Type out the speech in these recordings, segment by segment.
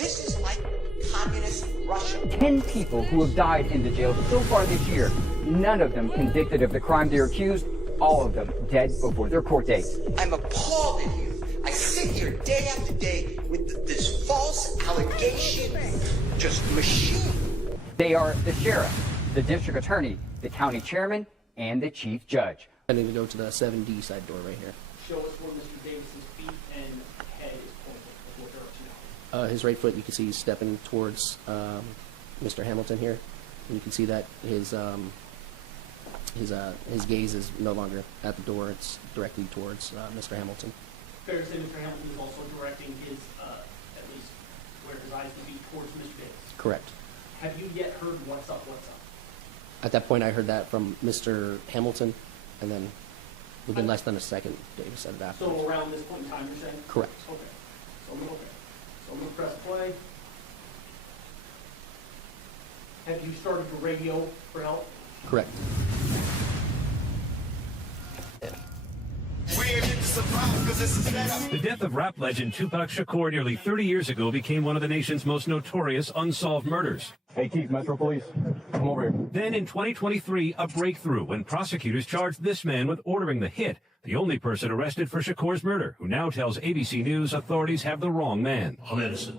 This is like communist Russia. 10 people who have died in the jail so far this year, none of them convicted of the crime they're accused, all of them dead before their court dates. I'm appalled at you. I sit here day after day with this false allegation, just machine. They are the sheriff, the district attorney, the county chairman, and the chief judge. I need to go to the 7D side door right here. Show us where Mr. Davis's feet and head is pointed of what direction now. His right foot, you can see he's stepping towards Mr. Hamilton here. And you can see that his gaze is no longer at the door. It's directly towards Mr. Hamilton. Fair to say Mr. Hamilton is also directing his, at least where his eyes would be, towards Mr. Davis. Correct. Have you yet heard what's up, what's up? At that point, I heard that from Mr. Hamilton, and then within less than a second, Davis said it afterwards. So around this point in time, you're saying? Correct. Okay. So I'm gonna press play. Have you started to radio for help? Correct. The death of rap legend Tupac Shakur nearly 30 years ago became one of the nation's most notorious unsolved murders. Hey, Keefe, Metro Police, come over here. Then in 2023, a breakthrough when prosecutors charged this man with ordering the hit, the only person arrested for Shakur's murder, who now tells ABC News authorities have the wrong man. I'm innocent.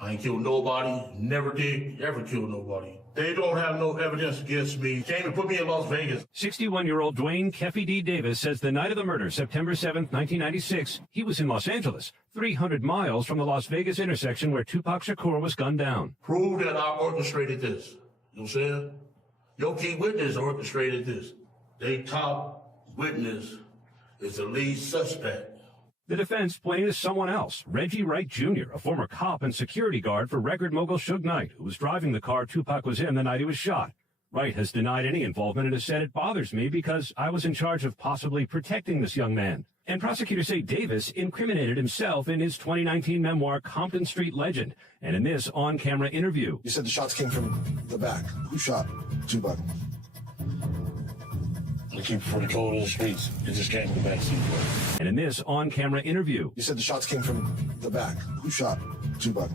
I ain't killed nobody, never did, ever kill nobody. They don't have no evidence against me. Came and put me in Las Vegas. 61-year-old Duane Keefe D. Davis says the night of the murder, September 7, 1996, he was in Los Angeles, 300 miles from the Las Vegas intersection where Tupac Shakur was gunned down. Prove that I orchestrated this. You know what I'm saying? Your key witness orchestrated this. They top witness is the lead suspect. The defense pointing to someone else, Reggie Wright Jr., a former cop and security guard for record mogul Suge Knight, who was driving the car Tupac was in the night he was shot. Wright has denied any involvement and has said it bothers me because I was in charge of possibly protecting this young man. And prosecutors say Davis incriminated himself in his 2019 memoir, Compton Street Legend, and in this on-camera interview. You said the shots came from the back. Who shot Tupac? I keep for the code of the streets. It just came from the backseat. And in this on-camera interview. You said the shots came from the back. Who shot Tupac?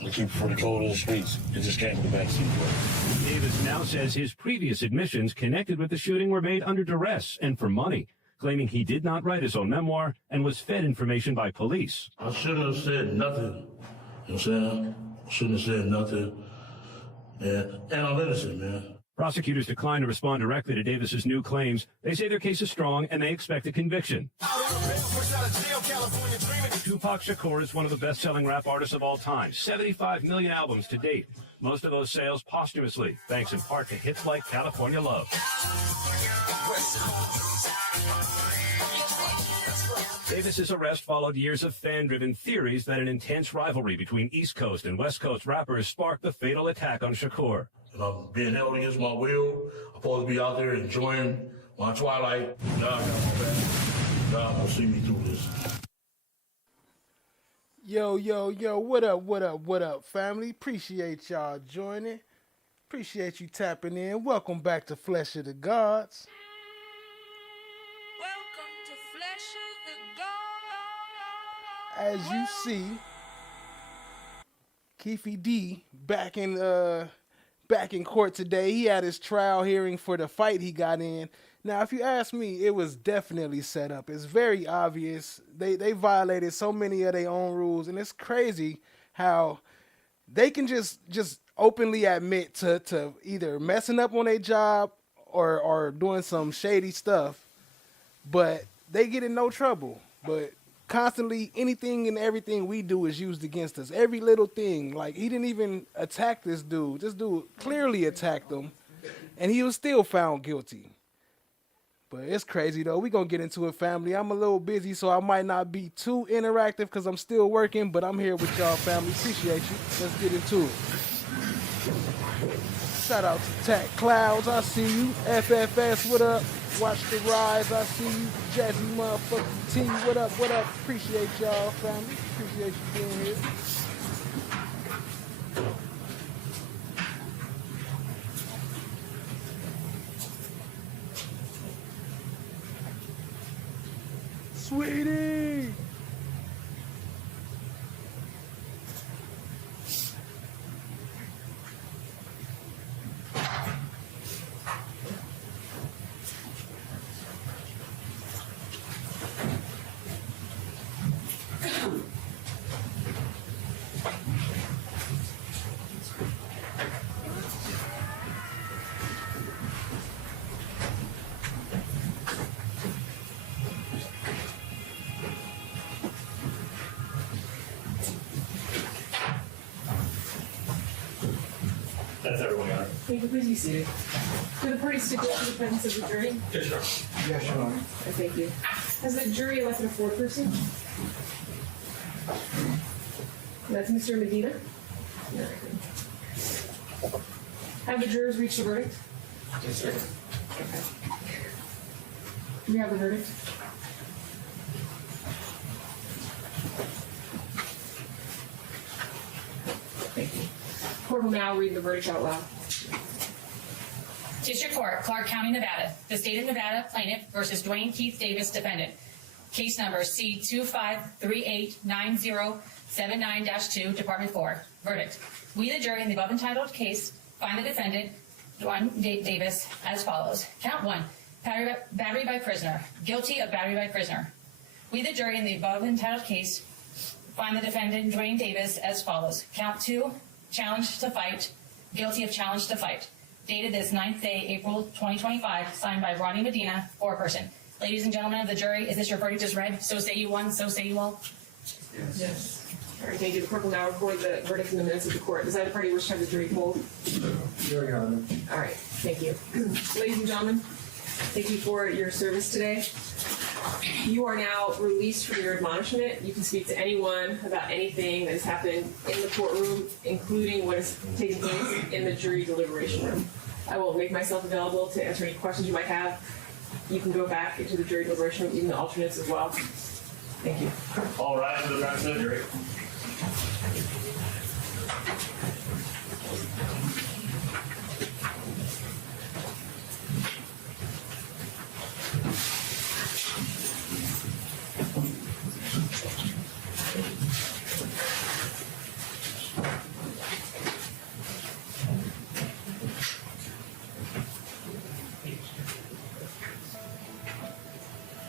I keep for the code of the streets. It just came from the backseat. Davis now says his previous admissions connected with the shooting were made under duress and for money, claiming he did not write his own memoir and was fed information by police. I shouldn't have said nothing. You know what I'm saying? I shouldn't have said nothing. And I'm innocent, man. Prosecutors declined to respond directly to Davis's new claims. They say their case is strong and they expect a conviction. Tupac Shakur is one of the best-selling rap artists of all time. 75 million albums to date. Most of those sales posthumously, thanks in part to hits like California Love. Davis's arrest followed years of fan-driven theories that an intense rivalry between East Coast and West Coast rappers sparked the fatal attack on Shakur. And I'm being held against my will. I'm supposed to be out there enjoying my twilight. God got my back. God will see me through this. Yo, what up, family? Appreciate y'all joining. Appreciate you tapping in. Welcome back to Flesh of the Gods. As you see, Keefe D back in court today. He had his trial hearing for the fight he got in. Now, if you ask me, it was definitely set up. It's very obvious. They violated so many of their own rules, and it's crazy how they can just openly admit to either messing up on their job or doing some shady stuff, but they get in no trouble. But constantly, anything and everything we do is used against us. Every little thing. Like, he didn't even attack this dude. This dude clearly attacked him, and he was still found guilty. But it's crazy, though. We're going to get into it, family. I'm a little busy, so I might not be too interactive because I'm still working, but I'm here with y'all, family. Appreciate you. Let's get into it. Shout out to Tack Clouds. I see you. FFS, what up? Watch the Rise. I see you. Jazzy motherfucking T. What up? What up? Appreciate y'all, family. Appreciate you being here. Sweetie. you. Please be seated. Do the parties stipulate to the presence of the jury? Yes, sir. Yes, Your Honor. Thank you. Has the jury elected a fourth person? That's Mr. Medina. Have the jurors reached a verdict? Yes, sir. Okay. Do we have the verdict? Thank you. Court will now read the verdict out loud. District Court, Clark County, Nevada. The State of Nevada Plaintiff versus Duane Keefe Davis, Defendant. Case number C25389079-2, Department 4. Verdict. We, the jury, in the above entitled case, find the defendant, Duane Davis, as follows. Count 1, battery by prisoner. Guilty of battery by prisoner. We, the jury, in the above entitled case, find the defendant, Duane Davis, as follows. Count 2, challenge to fight. Guilty of challenge to fight. Dated this 9th day, April 2025, signed by Ronnie Medina, foreperson. Ladies and gentlemen of the jury, is this your verdict as read? So say you one, so say you all. Yes. All right, thank you. The court will now record the verdict in the minutes of the court. Does either party wish to have the jury polled? Your Honor. All right, thank you. Ladies and gentlemen, thank you for your service today. You are now released from your admonishment. You can speak to anyone about anything that has happened in the courtroom, including what is taking place in the jury deliberation room. I will make myself available to answer any questions you might have. You can go back into the jury deliberation room, even the alternates as well. Thank you. All right, to the rest of the jury.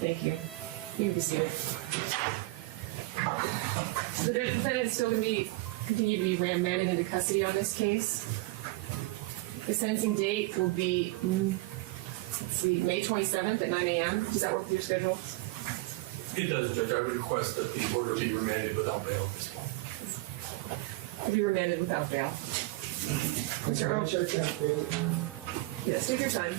Thank you. You can be seated. So the defendant is still going to continue to be remanded into custody on this case. The sentencing date will be, May 27th at 9 a.m. Does that work with your schedule? It does, Judge. I would request that the order be remanded without bail at this point. To be remanded without bail. Mr. Earl? Yes, take your time.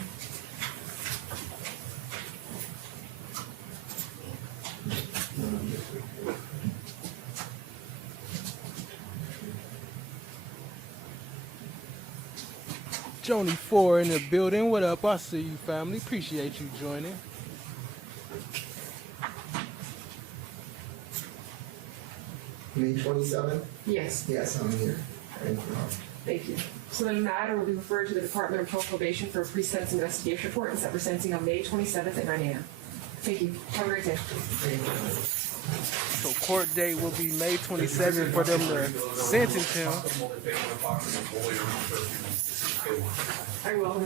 Joni 4 in the building. What up? I see you, family. Appreciate you joining. May 27th? Yes. Yes, I'm here. Thank you. Thank you. So the matter will be referred to the Department of Probation for a pre-sentence investigation report and set for sentencing on May 27th at 9 a.m. Thank you. Have a great day. So court date will be May 27th for them to sentence him. I will.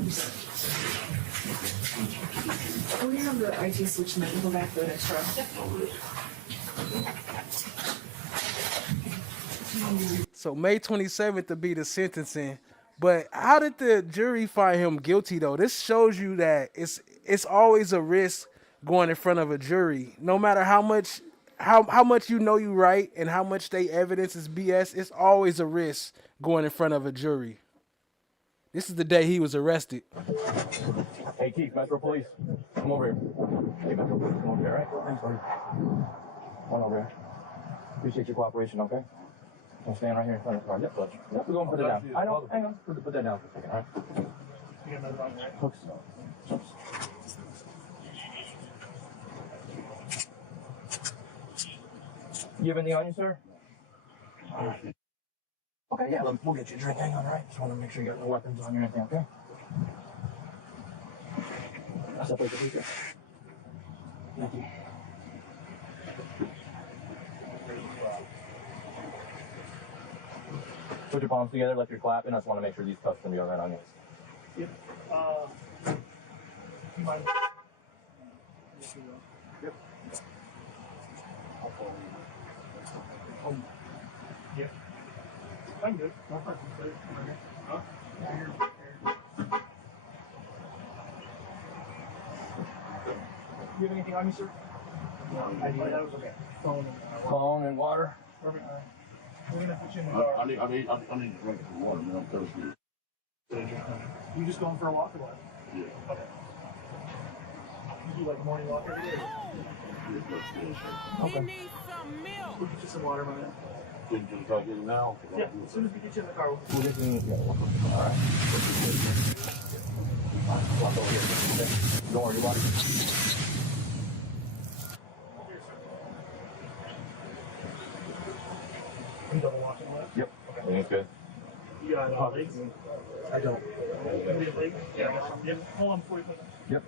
We have the IT switch and then go back to the next row. So May 27th to be the sentencing. But how did the jury find him guilty though? This shows you that it's always a risk going in front of a jury. No matter how much you know you right and how much they evidence is BS, it's always a risk going in front of a jury. This is the day he was arrested. Hey, Keefe, Metro Police. Come over here. Hey, Metro Police, come over here, right? Thanks, buddy. Come on over here. Appreciate your cooperation, okay? I'll stand right here in front of the car. Yep, bud. Yep, we're going to put it down. I know. Hang on. Put that down for a second, all right? Hooks. You have anything on you, sir? Okay, yeah, we'll get you a drink. Hang on, all right? Just want to make sure you got no weapons on you or anything, okay? I'll separate the speaker. Thank you. Put your palms together, let your clap, and I just want to make sure these cuffs can be all right on you. Yep. You mind? Yep. Yeah. I'm good. No problem. Okay. Huh? You have anything on you, sir? No. I that was okay. Phone and water. Perfect. All right. We're gonna put you in the car. I need a drink of water, man. I'm thirsty. You just going for a walk or what? Yeah. Okay. You do like a morning walk every day? Okay. We'll get you some water, my man. Can you try to get it now? Yeah, as soon as we get you in the car, we'll get you in. All right. Walk over here. Okay. Don't worry about it. You double walking left? Yep. Okay. That's good. You got legs? I don't. You have legs? Yeah. Yep. Hold on before you put them. Yep.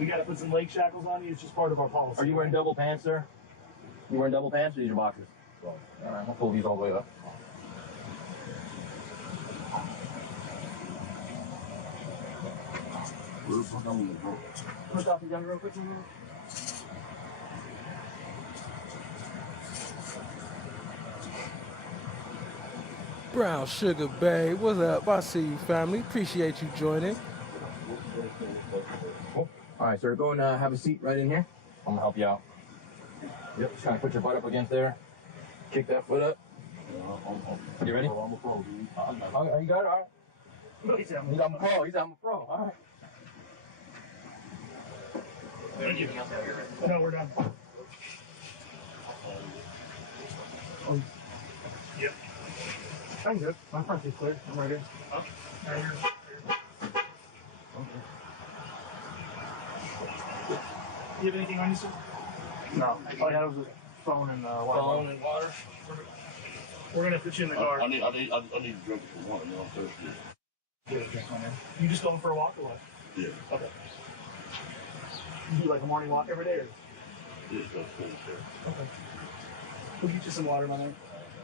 We got to put some leg shackles on you. It's just part of our policy. Are you wearing double pants, sir? You wearing double pants or these are boxers? All right, I'll pull these all the way up. Push off your gun real quick. Brown Sugar Babe, what's up? I see you, family. Appreciate you joining. Cool. All right, sir, go and have a seat right in here. I'm gonna help you out. Yep, just kind of put your butt up against there. Kick that foot up. You ready? Oh, you got it? All right. He's a pro. He's a pro. All right. Thank you. No, we're done. Oh. Yep. I'm good. My front is clear. I'm ready. Oh. Right here. Do you have anything on you, sir? No. All I had was a phone and water. Phone and water. We're gonna put you in the car. I need a drink for one. I'm thirsty. Get a drink, my man. You just going for a walk or what? Yeah. Okay. You do like a morning walk every day, or? Yeah, that's good. Okay. We'll get you some water, my man.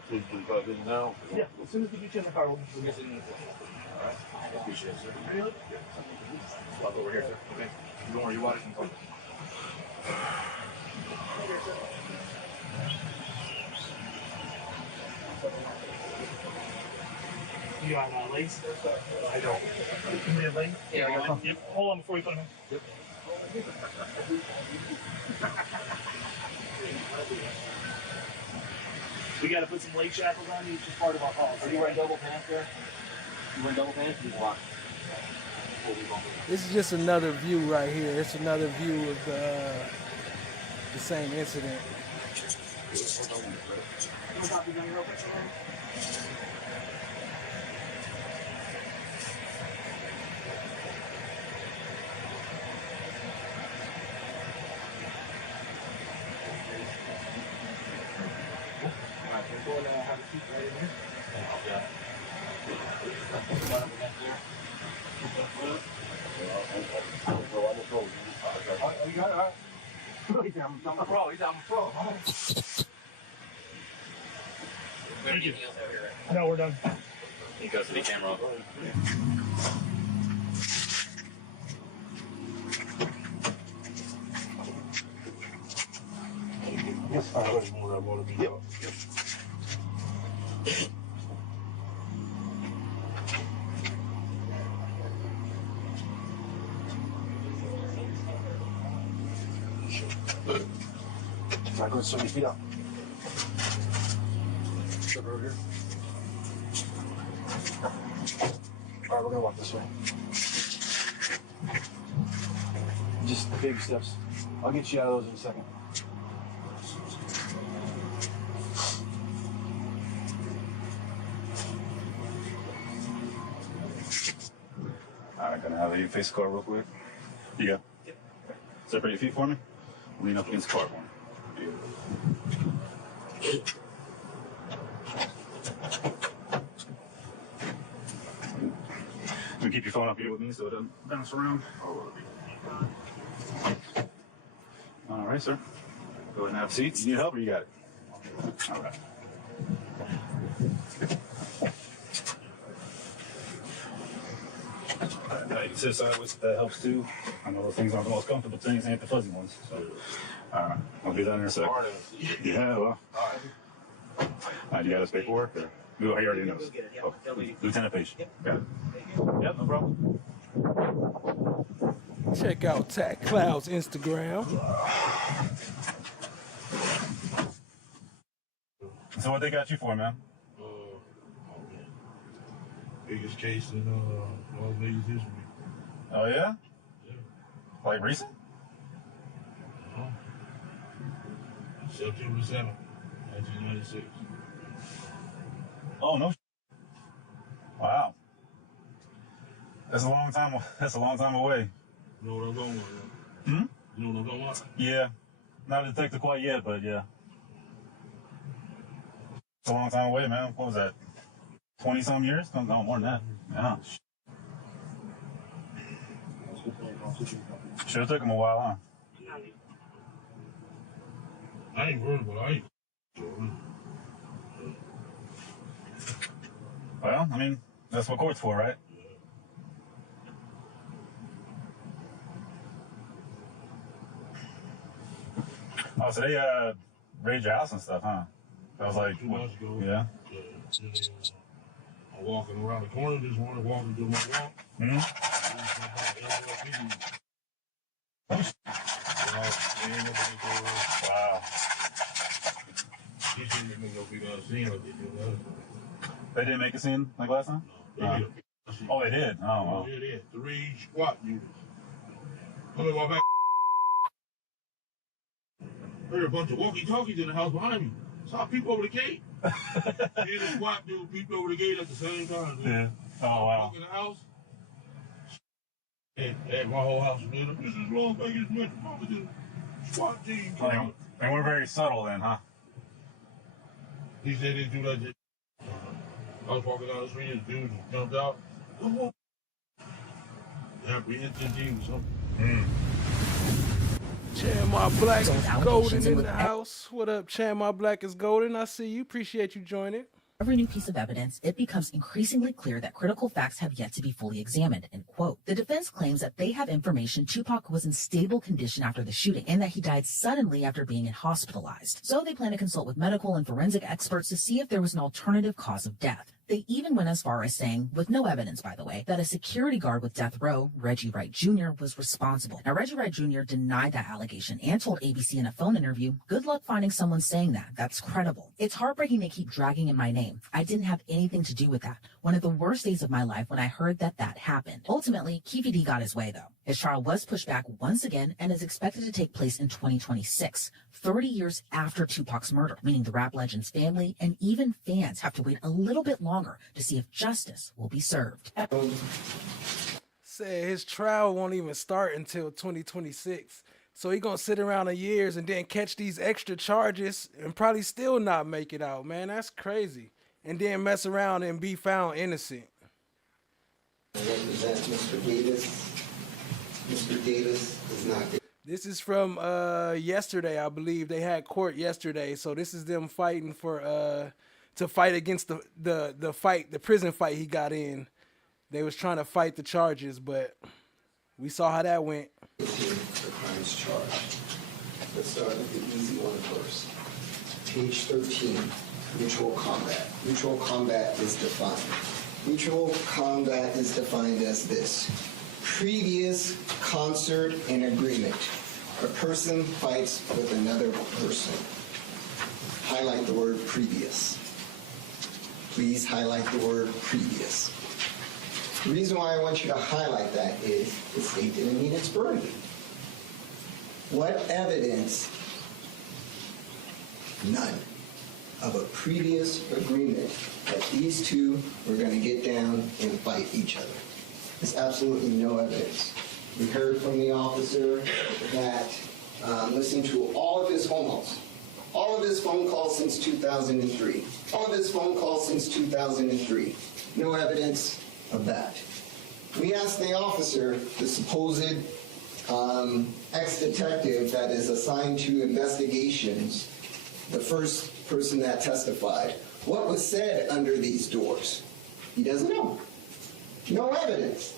Can you try to get it now? Yeah. As soon as we get you in the car, we'll get you in the car. All right. I appreciate it, sir. Really? Walk over here, sir. Okay. Don't worry, your water's in front. You got legs? I don't. You have legs? Yeah, I got some. Yep. Hold on before you put them in. Yep. We got to put some leg shackles on you. It's just part of our policy. Are you wearing double pants there? You wearing double pants? These boxers. This is just another view right here. It's another view of the same incident. Go and have a seat right in here. Yeah. Oh, you got it? All right. I'm a pro. He's a pro. Thank you. No, we're done. In custody, camera. Yes. All right, more that water. Yep. Try going so many feet up. Step over here. All right, we're gonna walk this way. Just baby steps. I'll get you out of those in a second. All right, gonna have you face the car real quick. You go. Yep. Separate your feet for me. Lean up against the car for me. You keep your phone up here with me so it doesn't bounce around. All right, sir. Go ahead and have a seat. You need help or you got it? All right. You can sit sideways if that helps too. I know those things aren't the most comfortable things, ain't the fuzzy ones. So, all right, I'll be down in a second. Yeah, well. You got his paperwork? Or? Oh, he already knows. Oh, Lieutenant Page. Got it. Yep, no problem. Check out Tack Cloud's Instagram. So what they got you for, man? Biggest case in Las Vegas history. Oh yeah? Yeah. Like recent? September 7th, 1996. Oh no. Wow. That's a long time. That's a long time away. You know what I'm going with? Hmm? You know what I'm going with? Yeah. Not a detective quite yet, but yeah. It's a long time away, man. What was that? 20-some years? No, more than that. Yeah. Should have took him a while, huh? I ain't worried about it. Well, I mean, that's what court's for, right? Oh, so they raided your house and stuff, huh? That was like 2 months ago. Yeah. I'm walking around the corner this morning, walking through my walk. Mm-hmm. Wow. They didn't make a scene like last time? No. Oh, they did? Oh, wow. Yeah, they did. 3 SWAT units. Come in, walk back. There's a bunch of walkie-talkies in the house behind me. So I peep over the gate. Me and the SWAT dude peeped over the gate at the same time. Dude. Yeah. Oh, wow. Walk in the house. And my whole house was lit up. This is Las Vegas Metropolitan SWAT team. They weren't very subtle then, huh? He said they do that. I was walking down the street, this dude just jumped out. Apprehension team or something. Chan, my black is golden in the house. What up, Chan, my black is golden? I see you. Appreciate you joining. Every new piece of evidence, it becomes increasingly clear that critical facts have yet to be fully examined, end quote. The defense claims that they have information Tupac was in stable condition after the shooting and that he died suddenly after being hospitalized. So they plan to consult with medical and forensic experts to see if there was an alternative cause of death. They even went as far as saying, with no evidence, by the way, that a security guard with death row, Reggie Wright Jr., was responsible. Now, Reggie Wright Jr. denied that allegation and told ABC in a phone interview, good luck finding someone saying that. That's credible. It's heartbreaking they keep dragging in my name. I didn't have anything to do with that. One of the worst days of my life when I heard that happened. Ultimately, Keefe got his way, though. His trial was pushed back once again and is expected to take place in 2026, 30 years after Tupac's murder, meaning the rap legend's family and even fans have to wait a little bit longer to see if justice will be served. Said his trial won't even start until 2026. So he gonna sit around a years and then catch these extra charges and probably still not make it out, man. That's crazy. And then mess around and be found innocent. I represent Mr. Davis. Mr. Davis is not there. This is from yesterday, I believe. They had court yesterday, so this is them fighting for to fight against the prison fight he got in. They was trying to fight the charges, but we saw how that went. The crimes charged. Let's start with the easy one first. Page 13, mutual combat. Mutual combat is defined. Mutual combat is defined as this. Previous concert and agreement. A person fights with another person. Highlight the word previous. Please highlight the word previous. The reason why I want you to highlight that is the state didn't meet its burden. What evidence? None. Of a previous agreement that these two were going to get down and fight each other. There's absolutely no evidence. We heard from the officer that listened to all of his phone calls. All of his phone calls since 2003. All of his phone calls since 2003. No evidence of that. We asked the officer, the supposed ex-detective that is assigned to investigations, the first person that testified, what was said under these doors? He doesn't know. No evidence.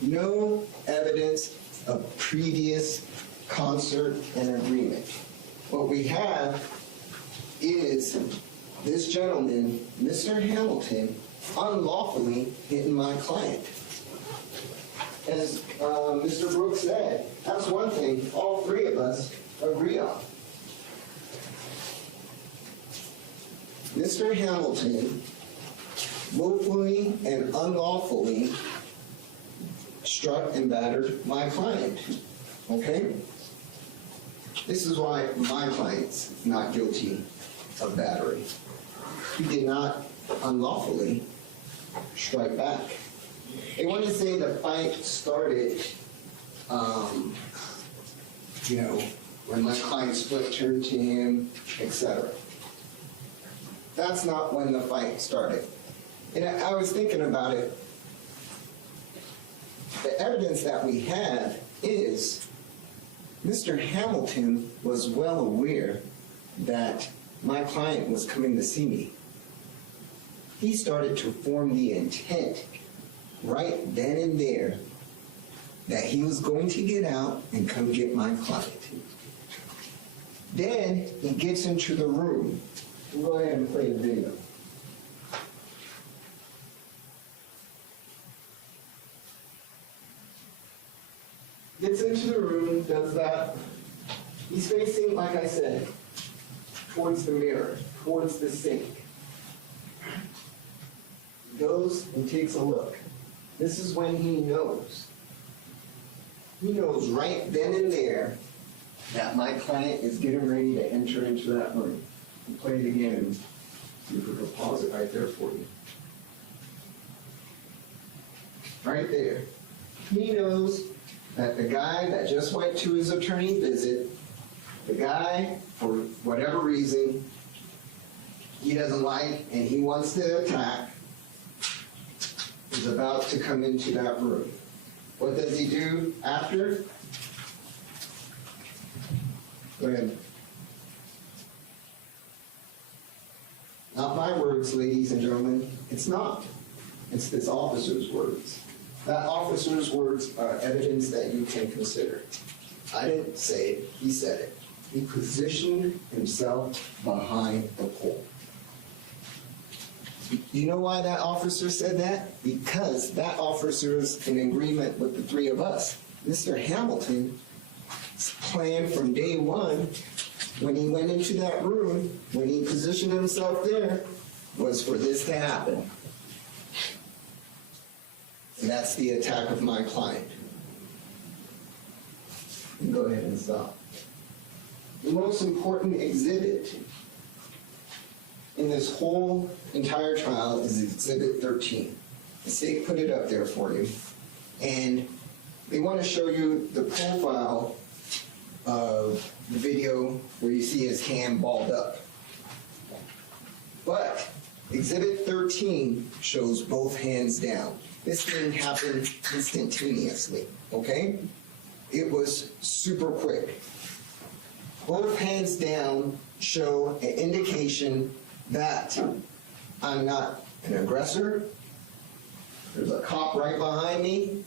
No evidence of previous concert and agreement. What we have is this gentleman, Mr. Hamilton, unlawfully hitting my client. As Mr. Brooks said, that's one thing all three of us agree on. Mr. Hamilton willfully and unlawfully struck and battered my client. Okay? This is why my client's not guilty of battery. He did not unlawfully strike back. They want to say the fight started, when my client's foot turned to him, etc. That's not when the fight started. And I was thinking about it. The evidence that we have is Mr. Hamilton was well aware that my client was coming to see me. He started to form the intent right then and there that he was going to get out and come get my client. Then he gets into the room. We'll go ahead and play the video. Gets into the room, does that. He's facing, like I said, towards the mirror, towards the sink. Goes and takes a look. This is when he knows. He knows right then and there that my client is getting ready to enter into that room. We'll play it again and see if we can pause it right there for you. Right there. He knows that the guy that just went to his attorney visit, the guy, for whatever reason, he doesn't like and he wants to attack, is about to come into that room. What does he do after? Go ahead. Not my words, ladies and gentlemen. It's not. It's this officer's words. That officer's words are evidence that you can consider. I didn't say it, he said it. He positioned himself behind the pole. You know why that officer said that? Because that officer is in agreement with the three of us. Mr. Hamilton's plan from day one, when he went into that room, when he positioned himself there, was for this to happen. And that's the attack of my client. Go ahead and stop. The most important exhibit in this whole entire trial is Exhibit 13. The state put it up there for you. And they want to show you the profile of the video where you see his hand balled up. But Exhibit 13 shows both hands down. This thing happened instantaneously, okay? It was super quick. Both hands down show an indication that I'm not an aggressor. There's a cop right behind me.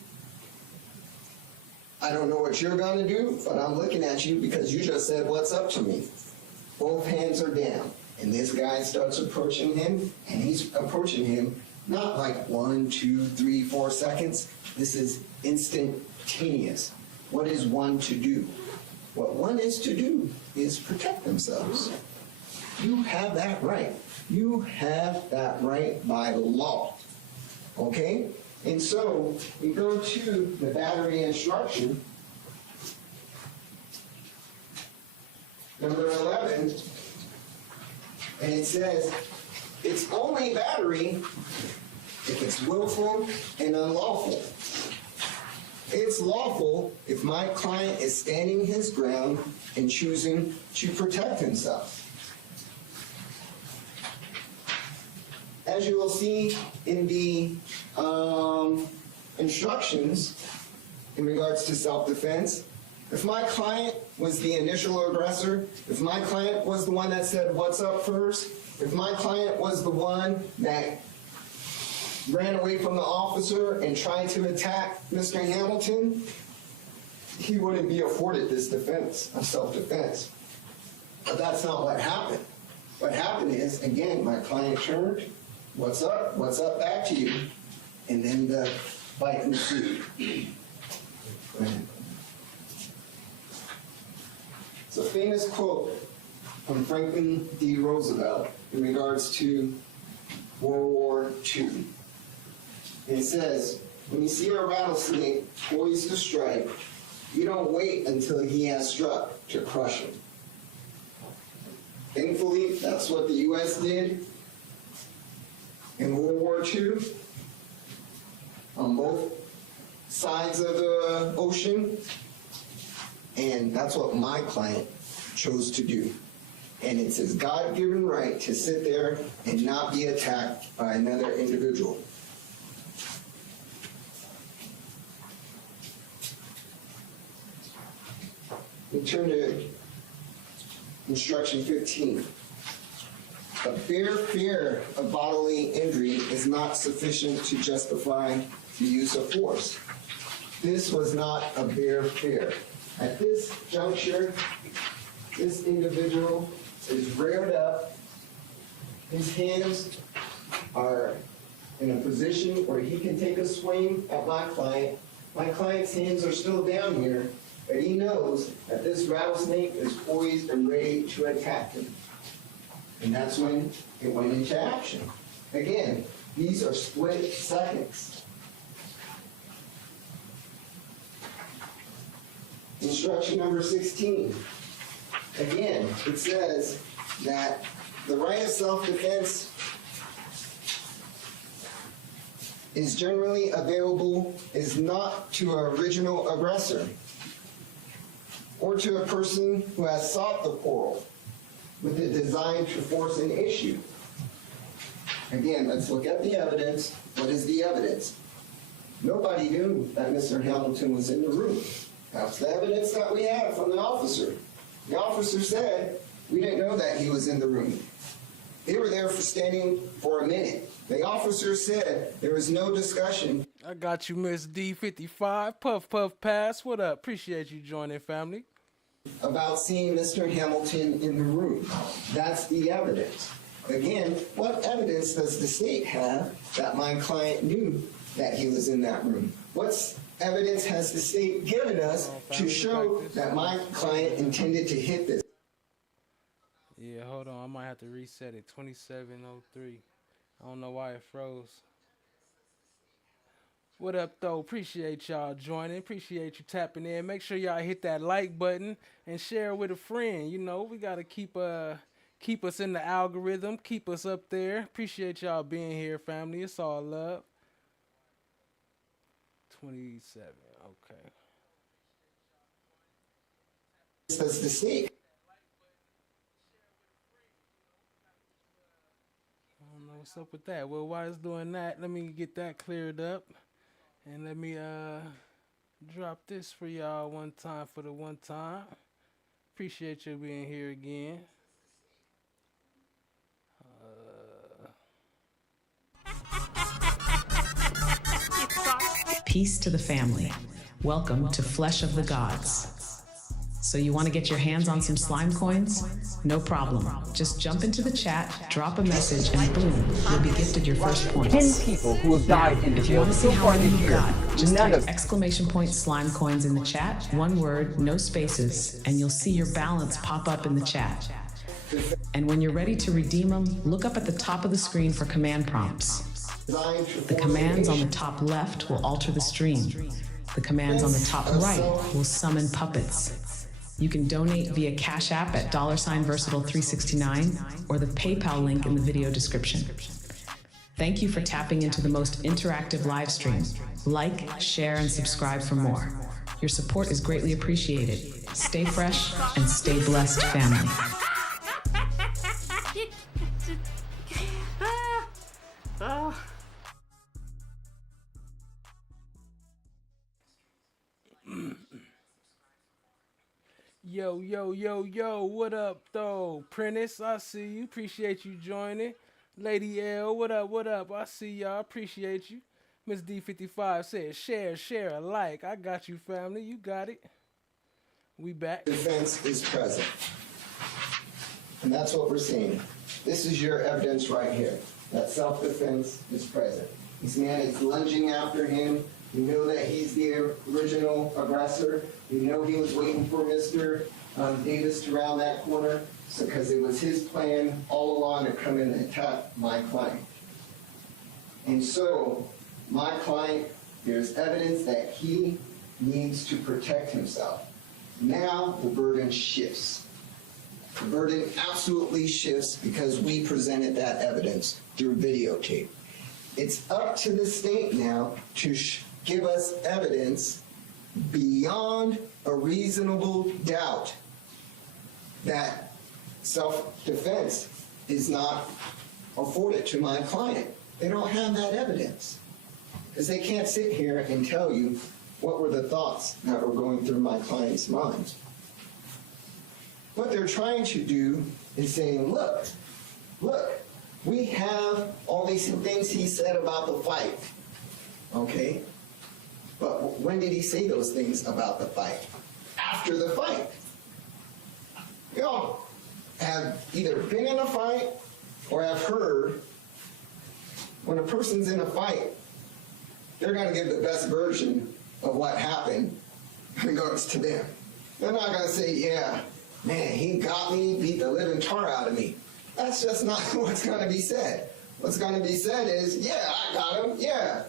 I don't know what you're gonna do, but I'm looking at you because you just said what's up to me. Both hands are down. And this guy starts approaching him, and he's approaching him not like 1, 2, 3, 4 seconds. This is instantaneous. What is one to do? What one is to do is protect themselves. You have that right. You have that right by law. Okay? And so we go to the battery instruction. Number 11. And it says, it's only battery if it's willful and unlawful. It's lawful if my client is standing his ground and choosing to protect himself. As you will see in the instructions in regards to self-defense, if my client was the initial aggressor, if my client was the one that said what's up first, if my client was the one that ran away from the officer and tried to attack Mr. Hamilton, he wouldn't be afforded this defense of self-defense. But that's not what happened. What happened is, again, my client turned, what's up back to you, and then the fight ensued. Go ahead. It's a famous quote from Franklin D. Roosevelt in regards to World War II. And it says, when you see a rattlesnake poised to strike, you don't wait until he has struck to crush him. Thankfully, that's what the U.S. did in World War II on both sides of the ocean, and that's what my client chose to do. And it's his God-given right to sit there and not be attacked by another individual. We turn to instruction 15. A bare fear of bodily injury is not sufficient to justify the use of force. This was not a bare fear. At this juncture, this individual is reared up. His hands are in a position where he can take a swing at my client. My client's hands are still down here, but he knows that this rattlesnake is poised and ready to attack him. And that's when it went into action. Again, these are split seconds. Instruction number 16. Again, it says that the right of self-defense is generally available is not to an original aggressor or to a person who has sought the quarrel with the design to force an issue. Again, let's look at the evidence. What is the evidence? Nobody knew that Mr. Hamilton was in the room. That's the evidence that we have from the officer. The officer said, we didn't know that he was in the room. They were there for standing for a minute. The officer said there was no discussion. I got you, Miss D55. Puff, puff, pass. What up? Appreciate you joining, family. About seeing Mr. Hamilton in the room. That's the evidence. Again, what evidence does the state have that my client knew that he was in that room? What evidence has the state given us to show that my client intended to hit this? Yeah, hold on. I might have to reset it. 2703. I don't know why it froze. What up, though? Appreciate y'all joining. Appreciate you tapping in. Make sure y'all hit that like button and share with a friend. You know, we got to keep us in the algorithm, keep us up there. Appreciate y'all being here, family. It's all love. 27, okay. That's the state. I don't know what's up with that. Well, while it's doing that, let me get that cleared up. And let me drop this for y'all one time for the one time. Appreciate you being here again. Peace to the family. Welcome to Flesh of the Gods. So you want to get your hands on some slime coins? No problem. Just jump into the chat, drop a message, and boom, you'll be gifted your first points. 10 people who have died in the If you jail want to see so how far many this you year, got, just none type of exclamation point slime coins in the chat, one word, no spaces, and you'll see your balance pop up in the chat. And when you're ready to redeem them, look up at the top of the screen for command prompts. The commands on the top left will alter the stream. The commands on the top right will summon puppets. You can donate via Cash App at $Versatile369 or the PayPal link in the video description. Thank you for tapping into the most interactive live stream. Like, share, and subscribe for more. Your support is greatly appreciated. Stay fresh and stay blessed, family. Yo, yo, yo, yo, what up, though? Prentice, I see you. Appreciate you joining. Lady L, what up, what up? I see y'all. Appreciate you. Miss D55 said, share, like. I got you, family. You got it. We back. Defense is present. And that's what we're seeing. This is your evidence right here, that self-defense is present. This man is lunging after him. You know that he's the original aggressor. You know he was waiting for Mr. Davis to round that corner. because it was his plan all along to come in and attack my client. And so, my client, there's evidence that he needs to protect himself. Now, the burden shifts. The burden absolutely shifts because we presented that evidence through videotape. It's up to the state now to give us evidence beyond a reasonable doubt that self-defense is not afforded to my client. They don't have that evidence because they can't sit here and tell you what were the thoughts that were going through my client's mind. What they're trying to do is saying, look, we have all these things he said about the fight, okay? But when did he say those things about the fight? After the fight. Y'all have either been in a fight or have heard when a person's in a fight, they're going to give the best version of what happened in regards to them. They're not going to say, yeah, man, he got me, beat the living tar out of me. That's just not what's going to be said. What's going to be said is, yeah, I got him, yeah.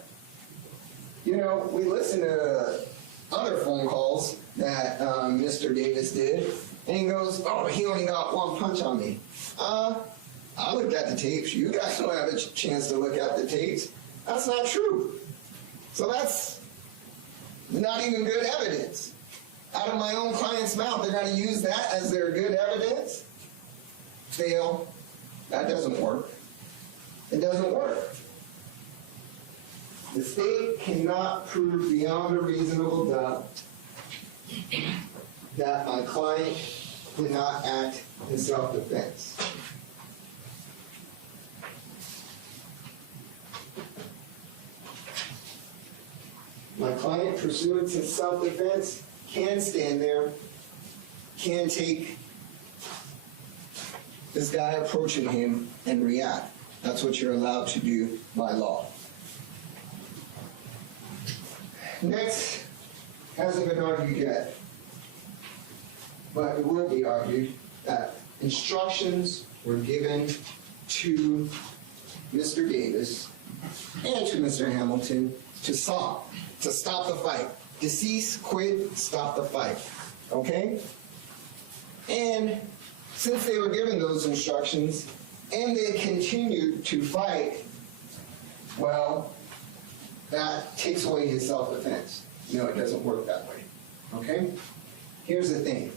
You know, we listen to other phone calls that Mr. Davis did, and he goes, oh, he only got one punch on me. I looked at the tapes. You guys don't have a chance to look at the tapes. That's not true. So that's not even good evidence. Out of my own client's mouth, they're going to use that as their good evidence? Fail. That doesn't work. It doesn't work. The state cannot prove beyond a reasonable doubt that my client did not act in self-defense. My client, pursuant to self-defense, can stand there, can take this guy approaching him and react. That's what you're allowed to do by law. Next, hasn't been argued yet, but it will be argued that instructions were given to Mr. Davis and to Mr. Hamilton to stop the fight. Decease, quit, stop the fight. Okay? And since they were given those instructions and they continued to fight, well, that takes away his self-defense. No, it doesn't work that way. Okay? Here's the thing.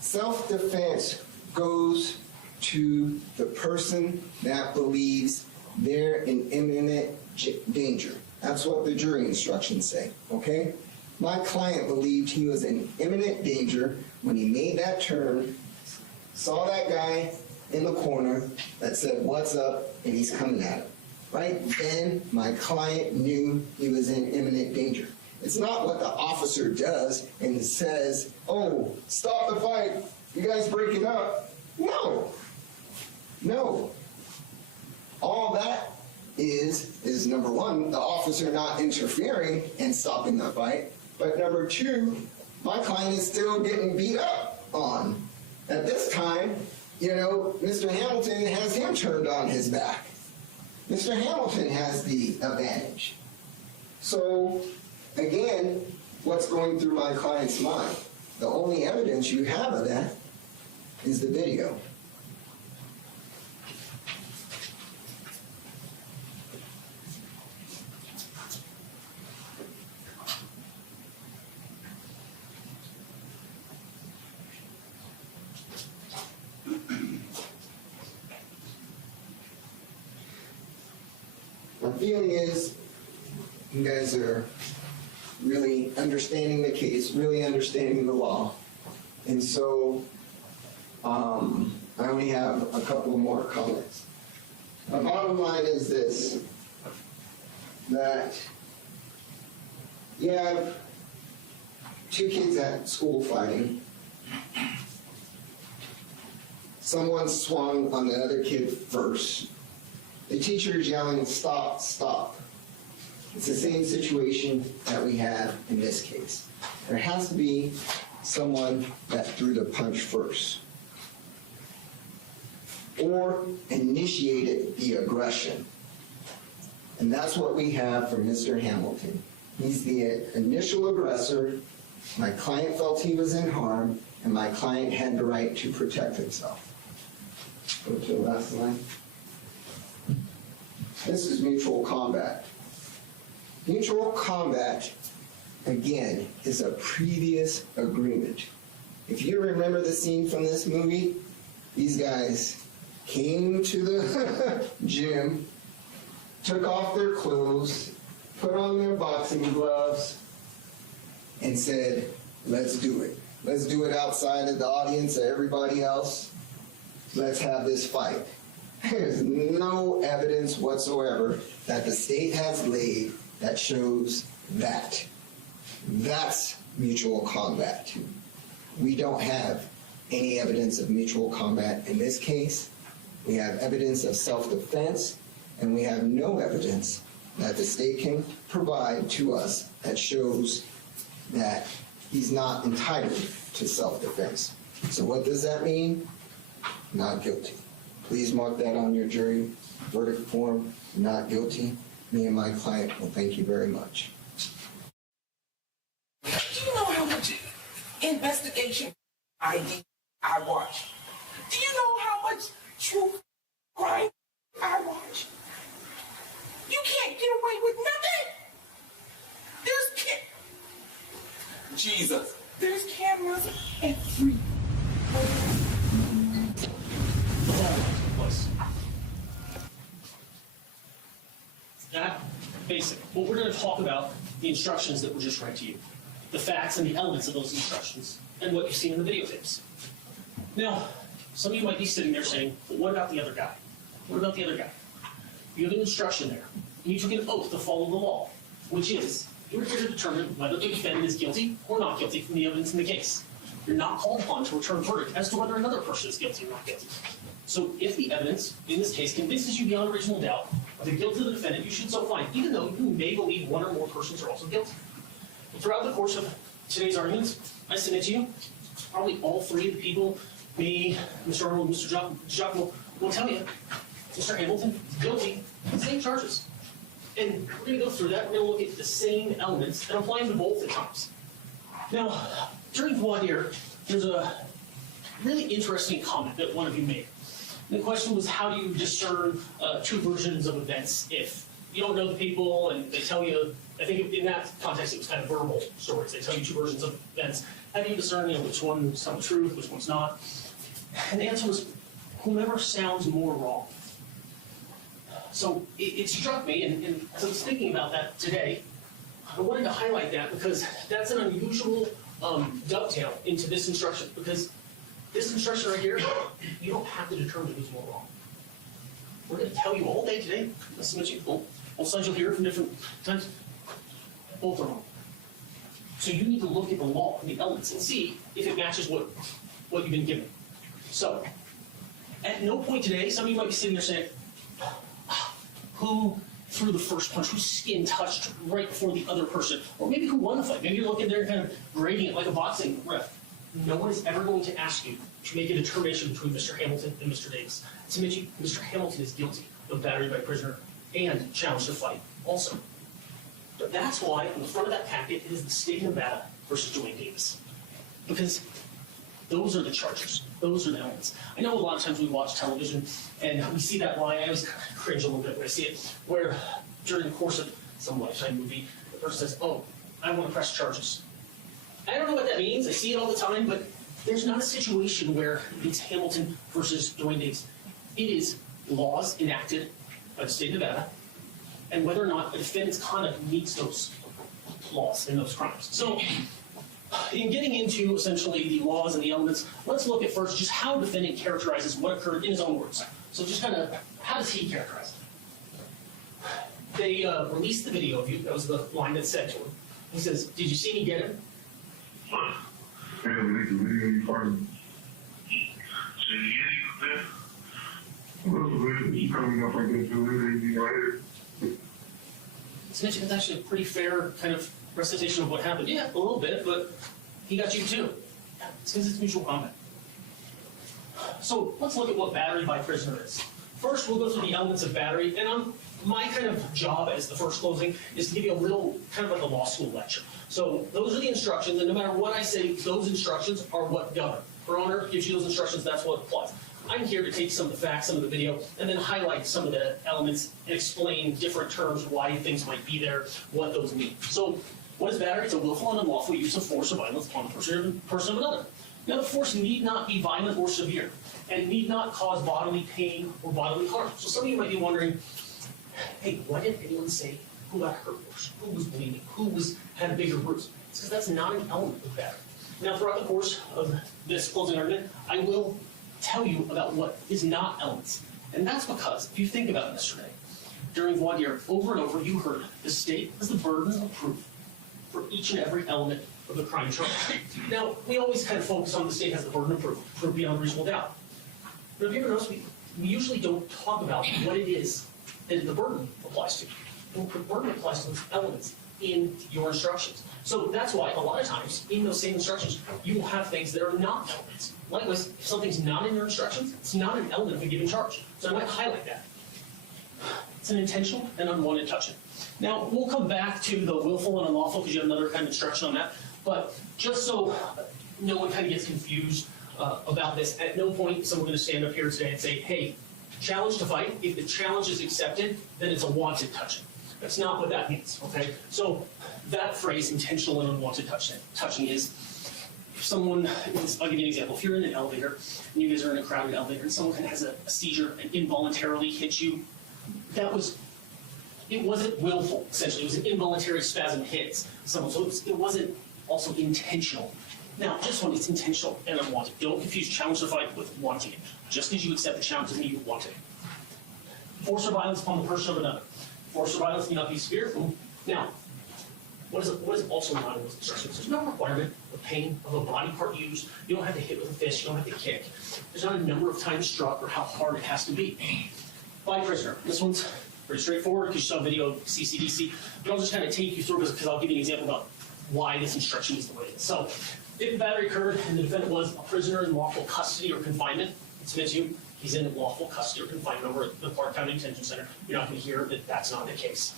Self-defense goes to the person that believes they're in imminent danger. That's what the jury instructions say, okay? My client believed he was in imminent danger when he made that turn, saw that guy in the corner that said, what's up, and he's coming at him. Right then, my client knew he was in imminent danger. It's not what the officer does and says, oh, stop the fight, you guys break it up. No. All that is number one, the officer not interfering and stopping the fight, but number two, my client is still getting beat up on. At this time, you know, Mr. Hamilton has him turned on his back. Mr. Hamilton has the advantage. So, again, what's going through my client's mind? The only evidence you have of that is the video. My feeling is you guys are really understanding the case, really understanding the law. And so I only have a couple more comments. The bottom line is this, that you have two kids at school fighting. Someone swung on the other kid first. The teacher is yelling, stop, stop. It's the same situation that we have in this case. There has to be someone that threw the punch first or initiated the aggression. And that's what we have from Mr. Hamilton. He's the initial aggressor. My client felt he was in harm, and my client had the right to protect himself. Go to the last line. This is mutual combat. Mutual combat, again, is a previous agreement. If you remember the scene from this movie, these guys came to the gym, took off their clothes, put on their boxing gloves, and said, let's do it. Let's do it outside of the audience of everybody else. Let's have this fight. There's no evidence whatsoever that the state has laid that shows that. That's mutual combat. We don't have any evidence of mutual combat in this case. We have evidence of self-defense, and we have no evidence that the state can provide to us that shows that he's not entitled to self-defense. So what does that mean? Not guilty. Please mark that on your jury verdict form, not guilty. Me and my client will thank you very much. Do you know how much investigation I watch? Do you know how much true crime I watch? You can't get away with nothing. Jesus, there's cameras everywhere. That basic. What we're going to talk about the instructions that were just read to you, the facts and the elements of those instructions, and what you see in the videotapes. Now, some of you might be sitting there saying, well, what about the other guy? What about the other guy? You have an instruction there. You took an oath to follow the law, which is you're here to determine whether the defendant is guilty or not guilty from the evidence in the case. You're not called upon to return a verdict as to whether another person is guilty or not guilty. So if the evidence in this case convinces you beyond a reasonable doubt of the guilt of the defendant, you should so find, even though you may believe one or more persons are also guilty. Throughout the course of today's arguments, I submit to you, probably all three of the people, me, Mr. Arnold, and Mr. Jacques will tell you, Mr. Hamilton is guilty of the same charges. And we're going to go through that. We're going to look at the same elements and apply them to both at times. Now, during voir dire, there's a really interesting comment that one of you made. And the question was, how do you discern two versions of events if you don't know the people and they tell you, I think in that context it was kind of verbal stories. They tell you two versions of events. How do you discern which one's telling the truth, which one's not? And the answer was, whomever sounds more wrong. So it struck me, and as I was thinking about that today, I wanted to highlight that because that's an unusual dovetail into this instruction, because this instruction right here, you don't have to determine who's more wrong. We're going to tell you all day today, I'll submit you, both sides you'll hear from different times, both are wrong. So you need to look at the law and the elements and see if it matches what you've been given. So, at no point today, some of you might be sitting there saying, who threw the first punch, whose skin touched right before the other person, or maybe who won the fight. Maybe you're looking there and kind of grading it like a boxing ref. No one is ever going to ask you to make a determination between Mr. Hamilton and Mr. Davis. To admit you, Mr. Hamilton is guilty of battery by prisoner and challenge to fight also. But that's why on the front of that packet is the state of Nevada versus Duane Davis. Because those are the charges. Those are the elements. I know a lot of times we watch television and we see that line. I always cringe a little bit when I see it, where during the course of some Lifetime movie, the person says, oh, I want to press charges. I don't know what that means. I see it all the time, but there's not a situation where it's Hamilton versus Duane Davis. It is laws enacted by the state of Nevada and whether or not a defendant's conduct meets those laws and those crimes. So, in getting into essentially the laws and the elements, let's look at first just how the defendant characterizes what occurred in his own words. So just kind of, how does he characterize it? They released the video of you. That was the line that said to him. He says, did you see me get him? It's actually a pretty fair kind of recitation of what happened. Yeah, a little bit, but he got you too. It's because it's mutual combat. So let's look at what battery by prisoner is. First, we'll go through the elements of battery, and my kind of job as the first closing is to give you a little, kind of like a law school lecture. So those are the instructions, and no matter what I say, those instructions are what govern. Her Honor gives you those instructions, that's what applies. I'm here to take some of the facts, some of the video, and then highlight some of the elements and explain different terms, why things might be there, what those mean. So what is battery? It's a willful and unlawful use of force or violence upon the person of another. Now, the force need not be violent or severe, and need not cause bodily pain or bodily harm. So some of you might be wondering, hey, why didn't anyone say who got hurt worse, who was bleeding, who had a bigger bruise? It's because that's not an element of battery. Now, throughout the course of this closing argument, I will tell you about what is not elements. And that's because, if you think about it yesterday, during voir dire, over and over, you heard the state has the burden of proof for each and every element of the crime charge. Now, we always kind of focus on the state has the burden of proof beyond reasonable doubt. But if you ever notice, we usually don't talk about what it is that the burden applies to. And the burden applies to those elements in your instructions. So that's why a lot of times, in those same instructions, you will have things that are not elements. Likewise, if something's not in your instructions, it's not an element of a given charge. So I might highlight that. It's an intentional and unwanted touching. Now, we'll come back to the willful and unlawful because you have another kind of instruction on that. But just so no one kind of gets confused about this, at no point is someone going to stand up here today and say, hey, challenge to fight. If the challenge is accepted, then it's a wanted touching. That's not what that means, okay? So that phrase, intentional and unwanted touching is, if someone, I'll give you an example. If you're in an elevator, and you guys are in a crowded elevator, and someone kind of has a seizure and involuntarily hits you, it wasn't willful, essentially. It was an involuntary spasm hits someone, so it wasn't also intentional. Now, this one, it's intentional and unwanted. Don't confuse challenge to fight with wanting it. Just as you accept the challenge doesn't mean you want it. Force or violence upon the person of another. Force or violence need not be severe. Now, what is also not in those instructions? There's no requirement of pain of a body part used. You don't have to hit with a fist. You don't have to kick. There's not a number of times struck or how hard it has to be. By prisoner. This one's pretty straightforward because you saw a video of CCDC. But I'll just kind of take you through because I'll give you an example about why this instruction is the way it is. So, if the battery occurred and the defendant was a prisoner in lawful custody or confinement, it's meant to he's in lawful custody or confinement over at the Clark County Detention Center. You're not going to hear that that's not the case.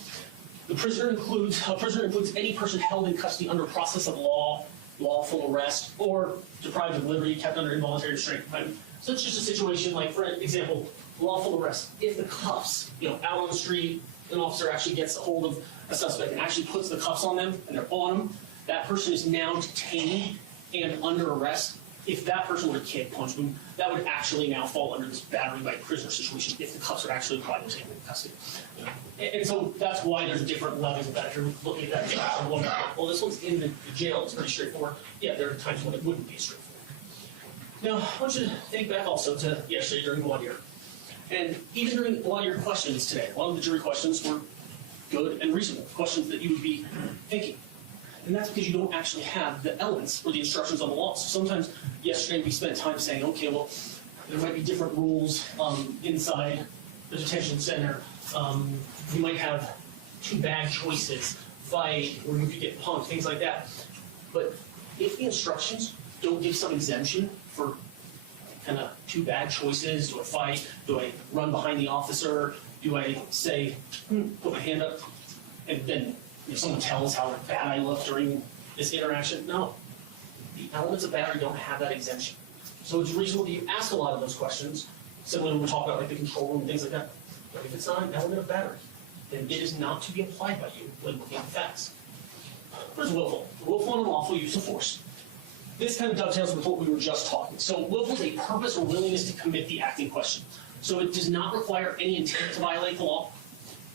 A prisoner includes any person held in custody under process of law, lawful arrest, or deprived of liberty, kept under involuntary restraint. So it's just a situation like, for example, lawful arrest. If the cuffs, out on the street, an officer actually gets a hold of a suspect and actually puts the cuffs on them and they're on them, that person is now detained and under arrest. If that person were to kick, punch them, that would actually now fall under this battery by prisoner situation if the cuffs are actually applied and taken into custody. And so that's why there's different levels of that. If you're looking at that, well, this one's in the jail, it's pretty straightforward. Yeah, there are times when it wouldn't be straightforward. Now, I want you to think back also to yesterday during voir dire. And even during a lot of your questions today, a lot of the jury questions were good and reasonable, questions that you would be thinking. And that's because you don't actually have the elements or the instructions on the law. So sometimes yesterday we spent time saying, okay, well, there might be different rules inside the detention center. You might have two bad choices, fight, or you could get punked, things like that. But if the instructions don't give some exemption for kind of two bad choices, do I fight, do I run behind the officer, do I say, put my hand up, and then if someone tells how bad I look during this interaction, no. The elements of battery don't have that exemption. So it's reasonable that you ask a lot of those questions, similar when we talk about like the control room and things like that. But if it's not an element of battery, then it is not to be applied by you when looking at facts. Where's willful? Willful and unlawful use of force. This kind of dovetails with what we were just talking. So willful is a purpose or willingness to commit the act in question. So it does not require any intent to violate the law,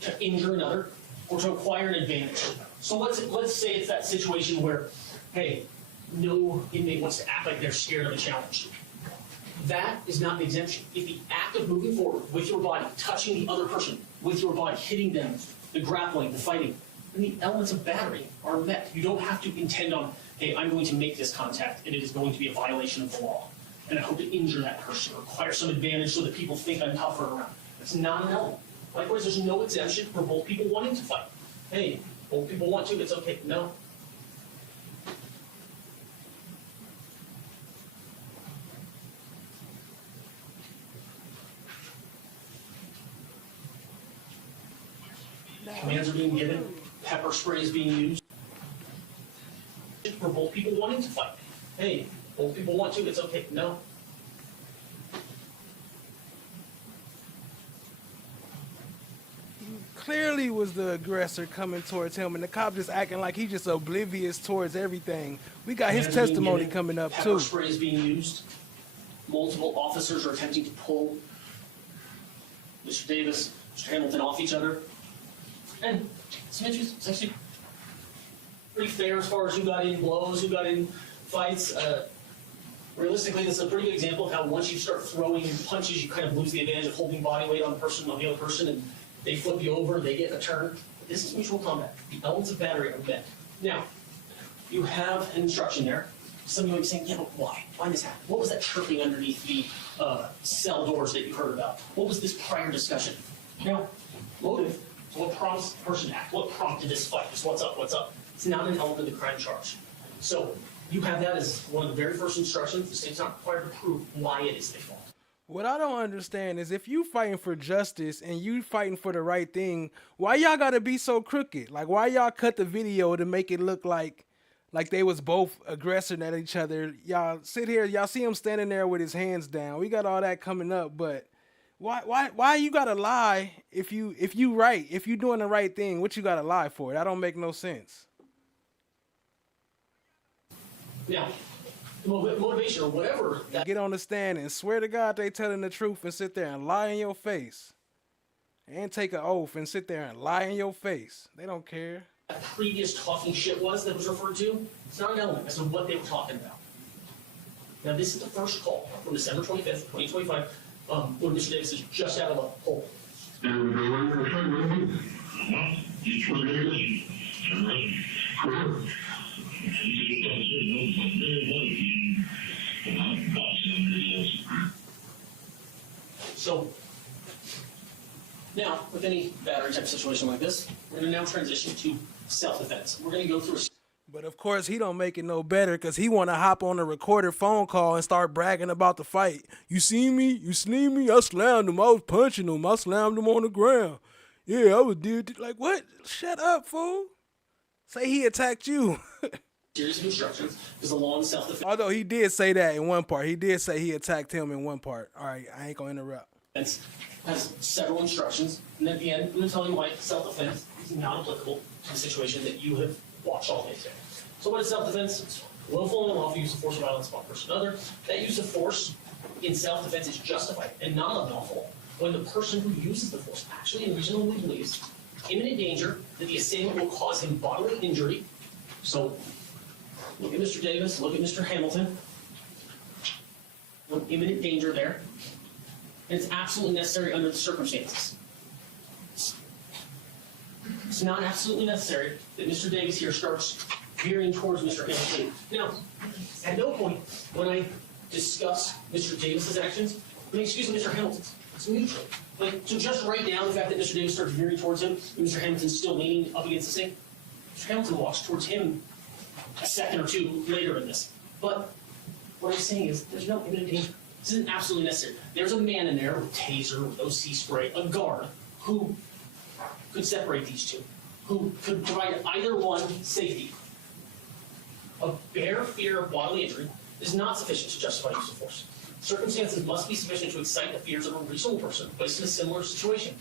to injure another, or to acquire an advantage. So let's say it's that situation where, hey, no inmate wants to act like they're scared of a challenge. That is not an exemption. If the act of moving forward with your body, touching the other person with your body, hitting them, the grappling, the fighting, then the elements of battery are met. You don't have to intend on, hey, I'm going to make this contact and it is going to be a violation of the law. And I hope to injure that person or acquire some advantage so that people think I'm tougher around. That's not an element. Likewise, there's no exemption for both people wanting to fight. Hey, both people want to, it's okay. No. commands are being given, pepper spray is being used. For both people wanting to fight. Hey, both people want to, it's okay. No. Clearly was the aggressor coming towards him, and the cop just acting like he's just oblivious towards everything. We got his testimony coming up too. Pepper spray is being used. Multiple officers are attempting to pull Mr. Davis, Mr. Hamilton off each other. And some issues, it's actually pretty fair as far as who got in blows, who got in fights. Realistically, this is a pretty good example of how once you start throwing punches, you kind of lose the advantage of holding body weight on the person, on the other person, and they flip you over, they get a turn. This is mutual combat. The elements of battery are met. Now, you have an instruction there. Some of you might be saying, yeah, but why? Why this happen? What was that chirping underneath the cell doors that you heard about? What was this prior discussion? Now, motive, so what prompts the person to act? What prompted this fight? Just what's up, what's up? It's not an element of the crime charge. So you have that as one of the very first instructions. The state's not required to prove why it is they fought. What I don't understand is if you fighting for justice and you fighting for the right thing, why y'all gotta be so crooked? Like, why y'all cut the video to make it look like they was both aggressing at each other? Y'all sit here, y'all see him standing there with his hands down. We got all that coming up, but why you gotta lie if you right, if you doing the right thing? What you gotta lie for? That don't make no sense. Now, motivation or whatever. Get on the stand and swear to God they telling the truth and sit there and lie in your face. And take an oath and sit there and lie in your face. They don't care. That previous talking shit was that was referred to, it's not an element as to what they were talking about. Now, this is the first call from December 25th, 2025, when Mr. Davis is just out of a hole. So, now, with any battery type situation like this, we're going to now transition to self-defense. We're going to go through a... But of course, he don't make it no better because he want to hop on a recorded phone call and start bragging about the fight. You see me? You see me? I slammed him. I was punching him. I slammed him on the ground. Yeah, I was did like what? Shut up, fool. Say he attacked you. Series of instructions is a long self-defense. Although he did say that in one part. He did say he attacked him in one part. All right, I ain't going to interrupt. Has several instructions, and at the end, I'm going to tell you why self-defense is not applicable to the situation that you have watched all day today. So what is self-defense? It's willful and unlawful use of force or violence upon a person or another. That use of force in self-defense is justified and not unlawful when the person who uses the force actually and reasonably believes imminent danger that the assailant will cause him bodily injury. So look at Mr. Davis, look at Mr. Hamilton. No imminent danger there. And it's absolutely necessary under the circumstances. It's not absolutely necessary that Mr. Davis here starts veering towards Mr. Hamilton. Now, at no point when I discuss Mr. Davis's actions, excuse me, Mr. Hamilton's. It's neutral. Like, so just write down the fact that Mr. Davis starts veering towards him and Mr. Hamilton's still leaning up against the thing. Mr. Hamilton walks towards him a second or two later in this. But what I'm saying is there's no imminent danger. This isn't absolutely necessary. There's a man in there with taser, with OC spray, a guard, who could separate these two, who could provide either one safety. A bare fear of bodily injury is not sufficient to justify use of force. Circumstances must be sufficient to excite the fears of a reasonable person placed in a similar situation.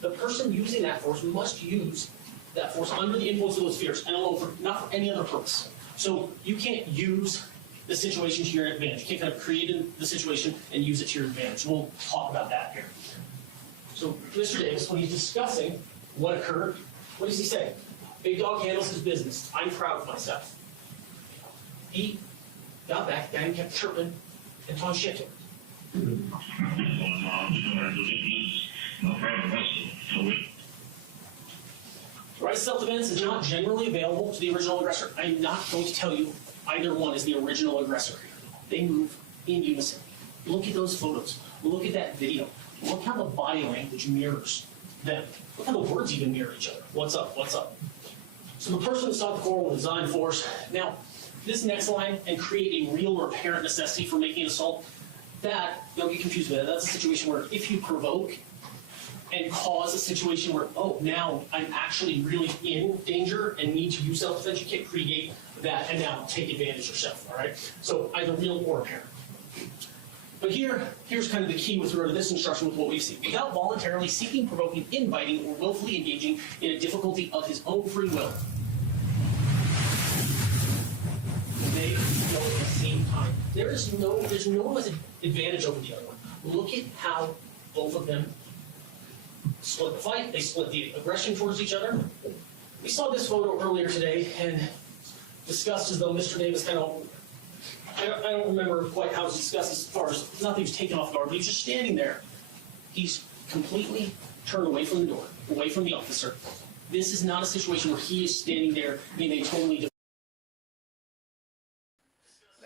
The person using that force must use that force under the influence of those fears and alone, not for any other purpose. So you can't use the situation to your advantage. You can't kind of create the situation and use it to your advantage. We'll talk about that here. So Mr. Davis, when he's discussing what occurred, what does he say? Big dog handles his business. I'm proud of myself. He got back, the guy kept chirping and talking shit to him. Right of self-defense is not generally available to the original aggressor. I'm not going to tell you either one is the original aggressor. They move in unison. Look at those photos. Look at that video. Look how the body language mirrors them. Look how the words even mirror each other. What's up? What's up? So the person who sought the quarrel will design force. Now, this next line, and create a real or apparent necessity for making an assault, that, don't get confused with that. That's a situation where if you provoke, and cause a situation where, oh, now I'm actually really in danger and need to use self-defense. You can't create that and now take advantage yourself, all right? So either real or apparent. But here's kind of the key with regard to this instruction with what we've seen. Without voluntarily seeking, provoking, inviting, or willfully engaging in a difficulty of his own free will. They go at the same time. There's no advantage over the other one. Look at how both of them split the fight. They split the aggression towards each other. We saw this photo earlier today and discussed as though Mr. Davis kind of, I don't remember quite how it was discussed as far as nothing was taken off guard, but he's just standing there. He's completely turned away from the door, away from the officer. This is not a situation where he is standing there in a totally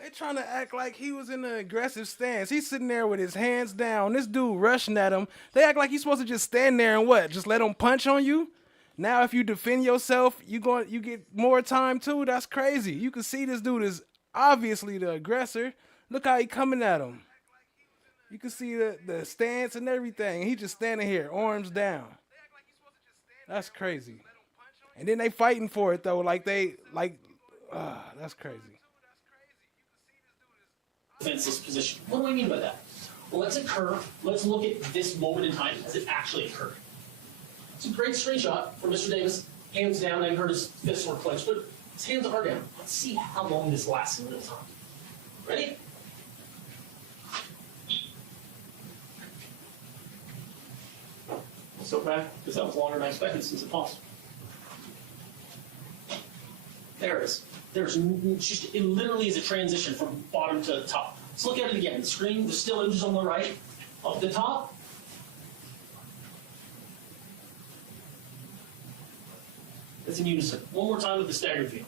They trying to act like he was in an aggressive stance. He's sitting there with his hands down. This dude rushing at him. They act like he's supposed to just stand there and what? Just let him punch on you? Now if you defend yourself, you get more time too? That's crazy. You can see this dude is obviously the aggressor. Look how he coming at him. You can see the stance and everything. He just standing here, arms down. That's crazy. And then they fighting for it though, that's crazy. defenseless position. What do I mean by that? Well, let's look at this moment in time as it actually occurred. It's a great screenshot from Mr. Davis, hands down. I heard his fists were clenched, but his hands are down. Let's see how long this lasts in real time. Ready? So back, because that was longer than I expected since it paused. There it is. It literally is a transition from bottom to top. Let's look at it again. The screen, the still images on the right, up the top. It's in unison. One more time with the staggered view.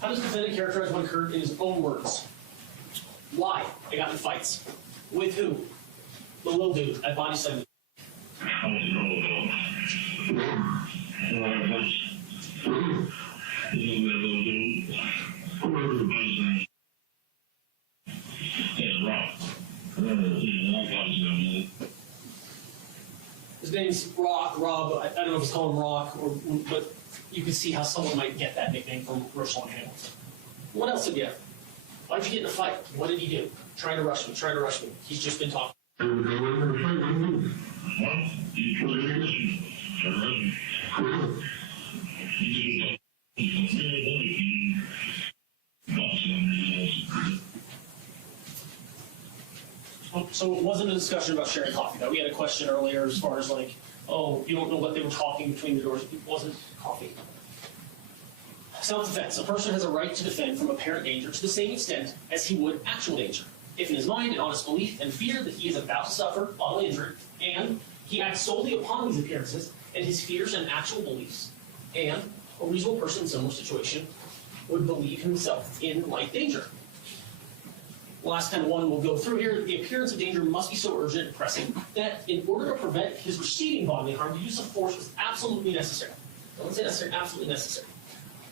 How does the defendant characterize what occurred in his own words? Why? I got in fights. With who? The little dude at body segment. His name's Rob. I don't know if it's called him Rock, but you can see how someone might get that nickname from Rochelle and Hamilton. What else did you have? Why'd you get in a fight? What did he do? Trying to rush me. He's just been talking. So it wasn't a discussion about sharing coffee, though. We had a question earlier as far as like, oh, you don't know what they were talking between the doors. It wasn't coffee. Self-defense. A person has a right to defend from apparent danger to the same extent as he would actual danger. If in his mind an honest belief and fear that he is about to suffer bodily injury, and he acts solely upon these appearances and his fears and actual beliefs, and a reasonable person in similar situation would believe himself in like danger. Last kind of one we'll go through here. The appearance of danger must be so urgent and pressing that in order to prevent his receiving bodily harm, the use of force is absolutely necessary. Don't say necessary, absolutely necessary.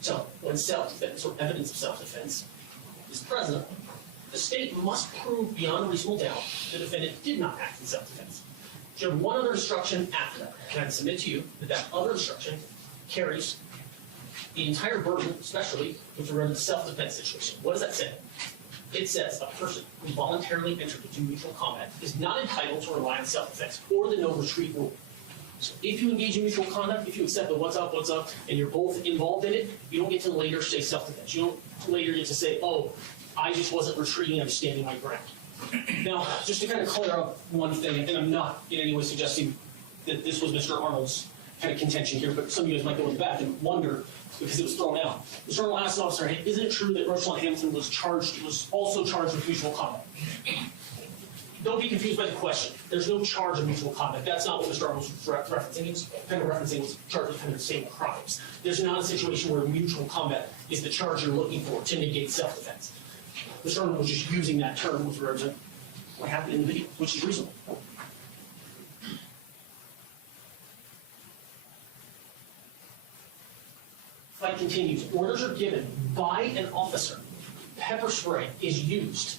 So, when self-defense or evidence of self-defense is present, the state must prove beyond a reasonable doubt the defendant did not act in self-defense. You have one other instruction after that, and I can submit to you that that other instruction carries the entire burden, especially with regard to the self-defense situation. What does that say? It says a person who voluntarily entered into mutual combat is not entitled to rely on self-defense or the no retreat rule. So if you engage in mutual conduct, if you accept the what's up, and you're both involved in it, you don't get to later say self-defense. You don't later get to say, oh, I just wasn't retreating, I was standing my ground. Now, just to kind of clear up one thing, and I'm not in any way suggesting that this was Mr. Arnold's kind of contention here, but some of you guys might go in the back and wonder, because it was thrown out. Mr. Arnold asked an officer, hey, isn't it true that Rochelle Hamilton was also charged with mutual combat? Don't be confused by the question. There's no charge of mutual combat. That's not what Mr. Arnold was referencing. He was kind of referencing was charged with kind of the same crimes. There's not a situation where mutual combat is the charge you're looking for to negate self-defense. Mr. Arnold was just using that term with regard to what happened in the video, which is reasonable. Fight continues. Orders are given by an officer. Pepper spray is used.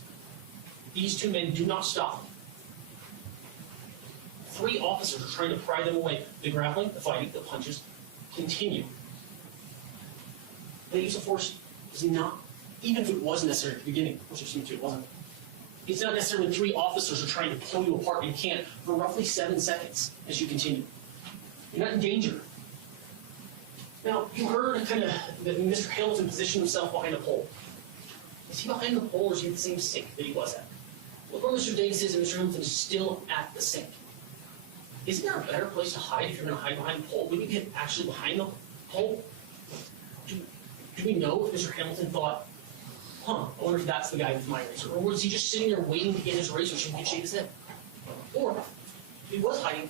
These two men do not stop. 3 officers are trying to pry them away. The grappling, the fighting, the punches continue. The use of force is not, even if it was necessary at the beginning, which it seemed to, it wasn't. It's not necessarily when 3 officers are trying to pull you apart and can't for roughly 7 seconds as you continue. You're not in danger. Now, you heard kind of that Mr. Hamilton positioned himself behind a pole. Is he behind the pole or is he at the same sink that he was at? Look where Mr. Davis is and Mr. Hamilton is still at the sink. Isn't there a better place to hide if you're going to hide behind the pole? Wouldn't you get actually behind the pole? Do we know if Mr. Hamilton thought, I wonder if that's the guy with my razor? Or was he just sitting there waiting to get his razor so he could shave his head? Or, if he was hiding,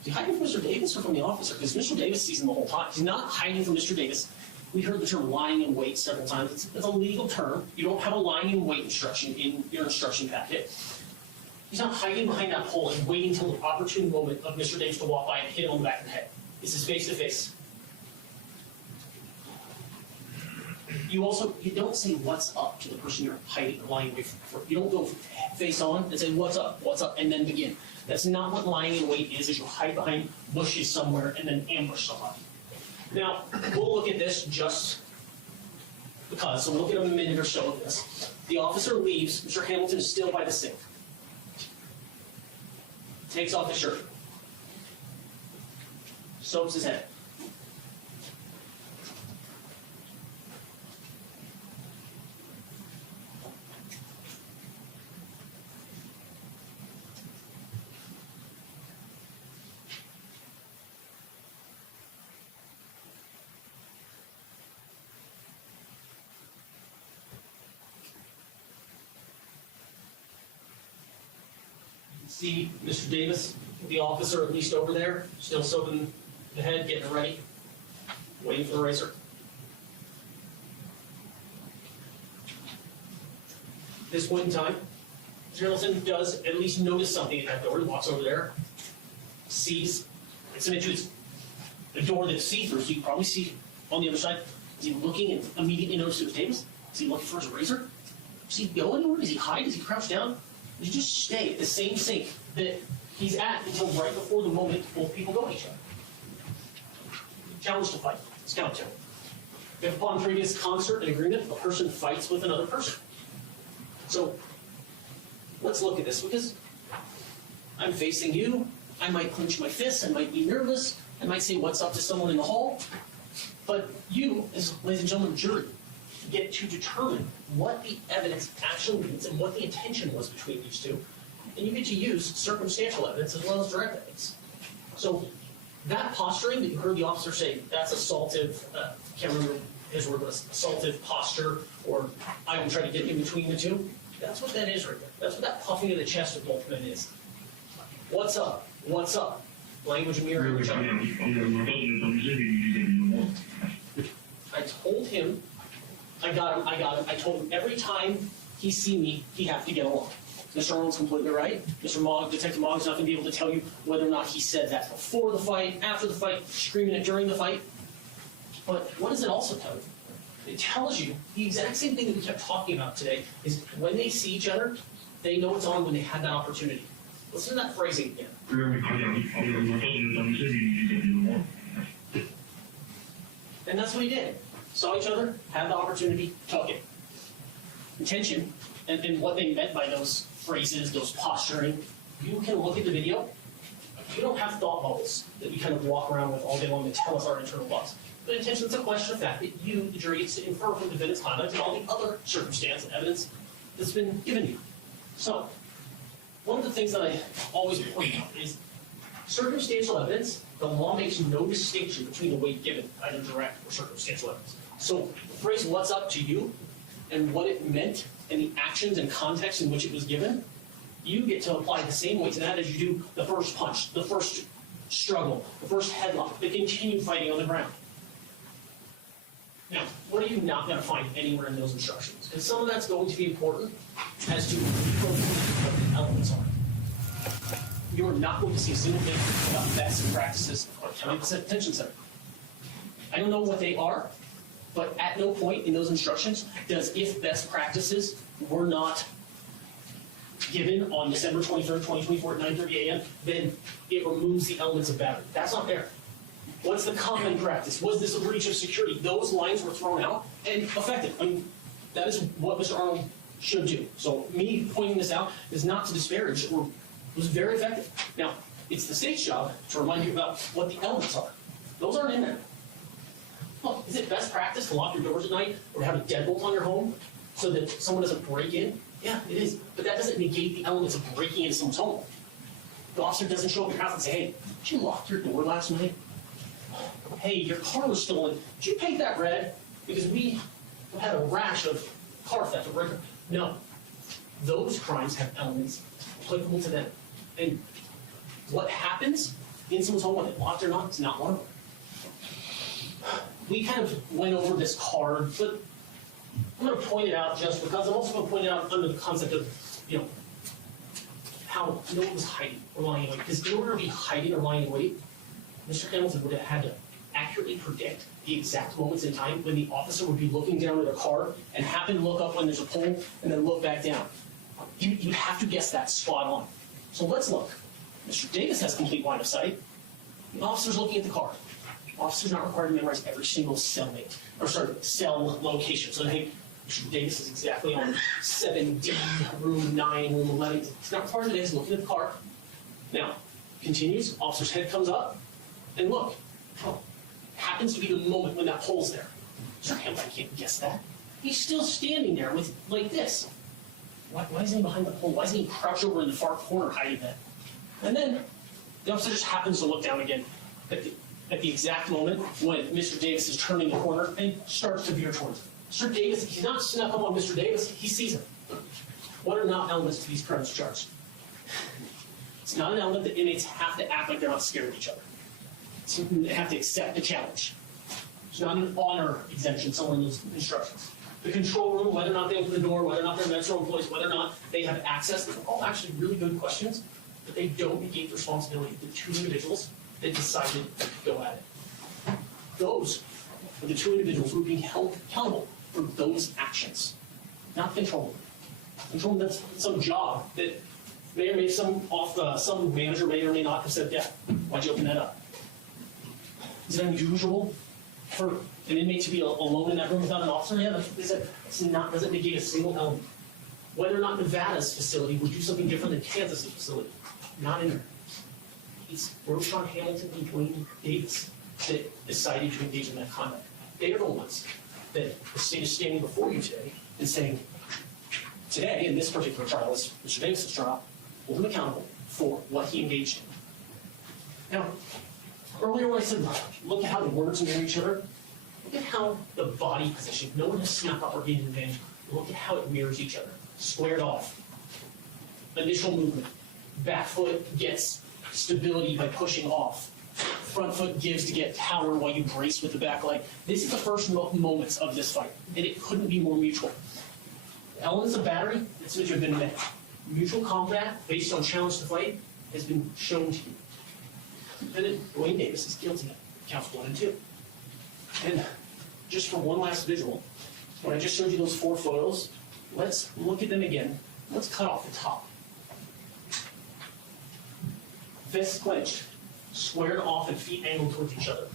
is he hiding from Mr. Davis or from the officer? Because Mr. Davis sees him the whole time. He's not hiding from Mr. Davis. We heard the term lying in wait several times. It's a legal term. You don't have a lying in wait instruction in your instruction packet. He's not hiding behind that pole and waiting until the opportune moment of Mr. Davis to walk by and hit him on the back of the head. This is face to face. You don't say what's up to the person you're hiding or lying away from. You don't go face on and say what's up, and then begin. That's not what lying in wait is you hide behind bushes somewhere and then ambush somebody. Now, we'll look at this just because, so we'll look at a minute or so of this. The officer leaves, Mr. Hamilton is still by the sink. Takes off his shirt. Soaps his head. See Mr. Davis, the officer at least over there, still soaping the head, getting it ready, waiting for the razor. At this point in time, Mr. Hamilton does at least notice something at that door. He walks over there, sees, it's a door that's see-through, so you can probably see on the other side. Is he looking and immediately notices it was Davis? Is he looking for his razor? Does he go anywhere? Does he hide? Does he crouch down? You just stay at the same sink that he's at until right before the moment both people go at each other. Challenge to fight. It's count 2. If upon previous concert and agreement, a person fights with another person. So let's look at this because I'm facing you. I might clench my fists. I might be nervous. I might say what's up to someone in the hall. But you, as ladies and gentlemen, jury, get to determine what the evidence actually means and what the intention was between these two. And you get to use circumstantial evidence as well as direct evidence. So that posturing that you heard the officer say, that's assaultive, can't remember his word, but assaultive posture, or I will try to get in between the two, that's what that is right there. That's what that puffing of the chest of both men is. What's up? What's up? Language mirroring each other. I told him, I got him. I told him every time he see me, he have to get along. Mr. Arnold's completely right. Mr. Mogg, Detective Mogg's not going to be able to tell you whether or not he said that before the fight, after the fight, screaming it during the fight. But what does it also tell you? It tells you the exact same thing that we kept talking about today, is when they see each other, they know it's on when they had that opportunity. Listen to that phrasing again. And that's what he did. Saw each other, had the opportunity, took it. Intention, and what they meant by those phrases, those posturing, you can look at the video. We don't have thought bubbles that we kind of walk around with all day long to tell us our internal thoughts. But intention is a question of fact that you, the jury, gets to infer from the defendant's conduct and all the other circumstance and evidence that's been given you. So, one of the things that I always point out is circumstantial evidence, the law makes no distinction between the weight given, either direct or circumstantial evidence. So the phrase what's up to you and what it meant and the actions and context in which it was given, you get to apply the same weight to that as you do the first punch, the first struggle, the first headlock, the continued fighting on the ground. Now, what are you not going to find anywhere in those instructions? Because some of that's going to be important as to what the elements are. You're not going to see a single thing about best practices or 10% detention center. I don't know what they are. But at no point in those instructions does if best practices were not given on December 23rd, 2024 at 9:30 a.m., then it removes the elements of battery. That's not there. What's the common practice? Was this a breach of security? Those lines were thrown out and effective. I mean, that is what Mr. Arnold should do. So me pointing this out is not to disparage, or was very effective. Now, it's the state's job to remind you about what the elements are. Those aren't in there. Look, is it best practice to lock your doors at night or to have a deadbolt on your home so that someone doesn't break in? Yeah, it is. But that doesn't negate the elements of breaking into someone's home. The officer doesn't show up at your house and say, hey, did you lock your door last night? Hey, your car was stolen. Did you paint that red? Because we had a rash of car theft or record. No. Those crimes have elements applicable to them. And what happens in someone's home, whether locked or not, is not one of them. We kind of went over this card, but I'm going to point it out just because I'm also going to point it out under the concept of, how no one was hiding or lying in wait. Because in order to be hiding or lying in wait, Mr. Hamilton would have had to accurately predict the exact moments in time when the officer would be looking down at a car and happen to look up when there's a pole and then look back down. You have to guess that spot on. So let's look. Mr. Davis has complete line of sight. The officer's looking at the car. The officer's not required to memorize every single cell location. So hey, Mr. Davis is exactly on 7D, room 9, room 11. It's not required today. He's looking at the car. Now, continues. Officer's head comes up. And look. Oh, happens to be the moment when that pole's there. Sir Hamilton can't guess that. He's still standing there with, like this. Why isn't he behind the pole? Why isn't he crouched over in the far corner hiding that? And then the officer just happens to look down again at the exact moment when Mr. Davis is turning the corner and starts to veer towards him. Mr. Davis, he's not snuck up on Mr. Davis, he sees him. What are not elements to these crimes charged? It's not an element that inmates have to act like they're not scared of each other. They have to accept the challenge. It's not an honor exemption somewhere in those instructions. The control room, whether or not they open the door, whether or not they're Metro employees, whether or not they have access, these are all actually really good questions, but they don't negate the responsibility of the two individuals that decided to go at it. Those are the two individuals who are being held accountable for those actions, not the control room. Control room, that's some job that may or may some manager may or may not have said, yeah, why'd you open that up? Is it unusual for an inmate to be alone in that room without an officer? Yeah, doesn't negate a single element. Whether or not Nevada's facility would do something different than Kansas's facility, not in there. It's Roshan Hamilton and Duane Davis that decided to engage in that conduct. They are the ones that the state is standing before you today and saying, today, in this particular trial, is Mr. Davis's trial, hold him accountable for what he engaged in. Now, earlier when I said, look at how the words mirror each other, look at how the body position, no one has snuck up or gained an advantage. Look at how it mirrors each other. Squared off. Initial movement. Back foot gets stability by pushing off. Front foot gives to get power while you brace with the back leg. This is the first moments of this fight, and it couldn't be more mutual. The elements of battery, that's what you've been met. Mutual combat based on challenge to fight has been shown to you. Defendant Duane Davis is guilty of counts 1 and 2. And just for one last visual, when I just showed you those 4 photos, let's look at them again. Let's cut off the top. Fists clenched, squared off and feet angled towards each other.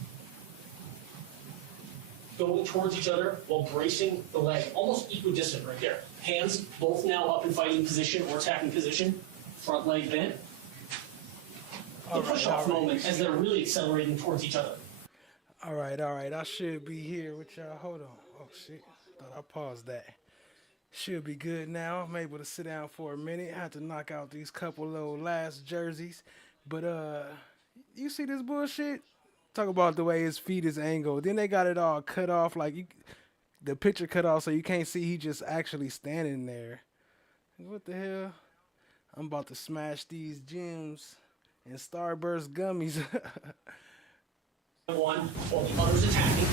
Going towards each other while bracing the leg, almost equidistant right there. Hands both now up in fighting position or attacking position, front leg bent. The push-off moment as they're really accelerating towards each other. All right. I should be here with y'all. Hold on. Oh, shit. Thought I paused that. Should be good now. I'm able to sit down for a minute. I had to knock out these couple little last jerseys. But, you see this bullshit? Talk about the way his feet is angled. Then they got it all cut off. Like, the picture cut off so you can't see he just actually standing there. What the hell? I'm about to smash these gems and Starburst gummies. One while the other's attacking.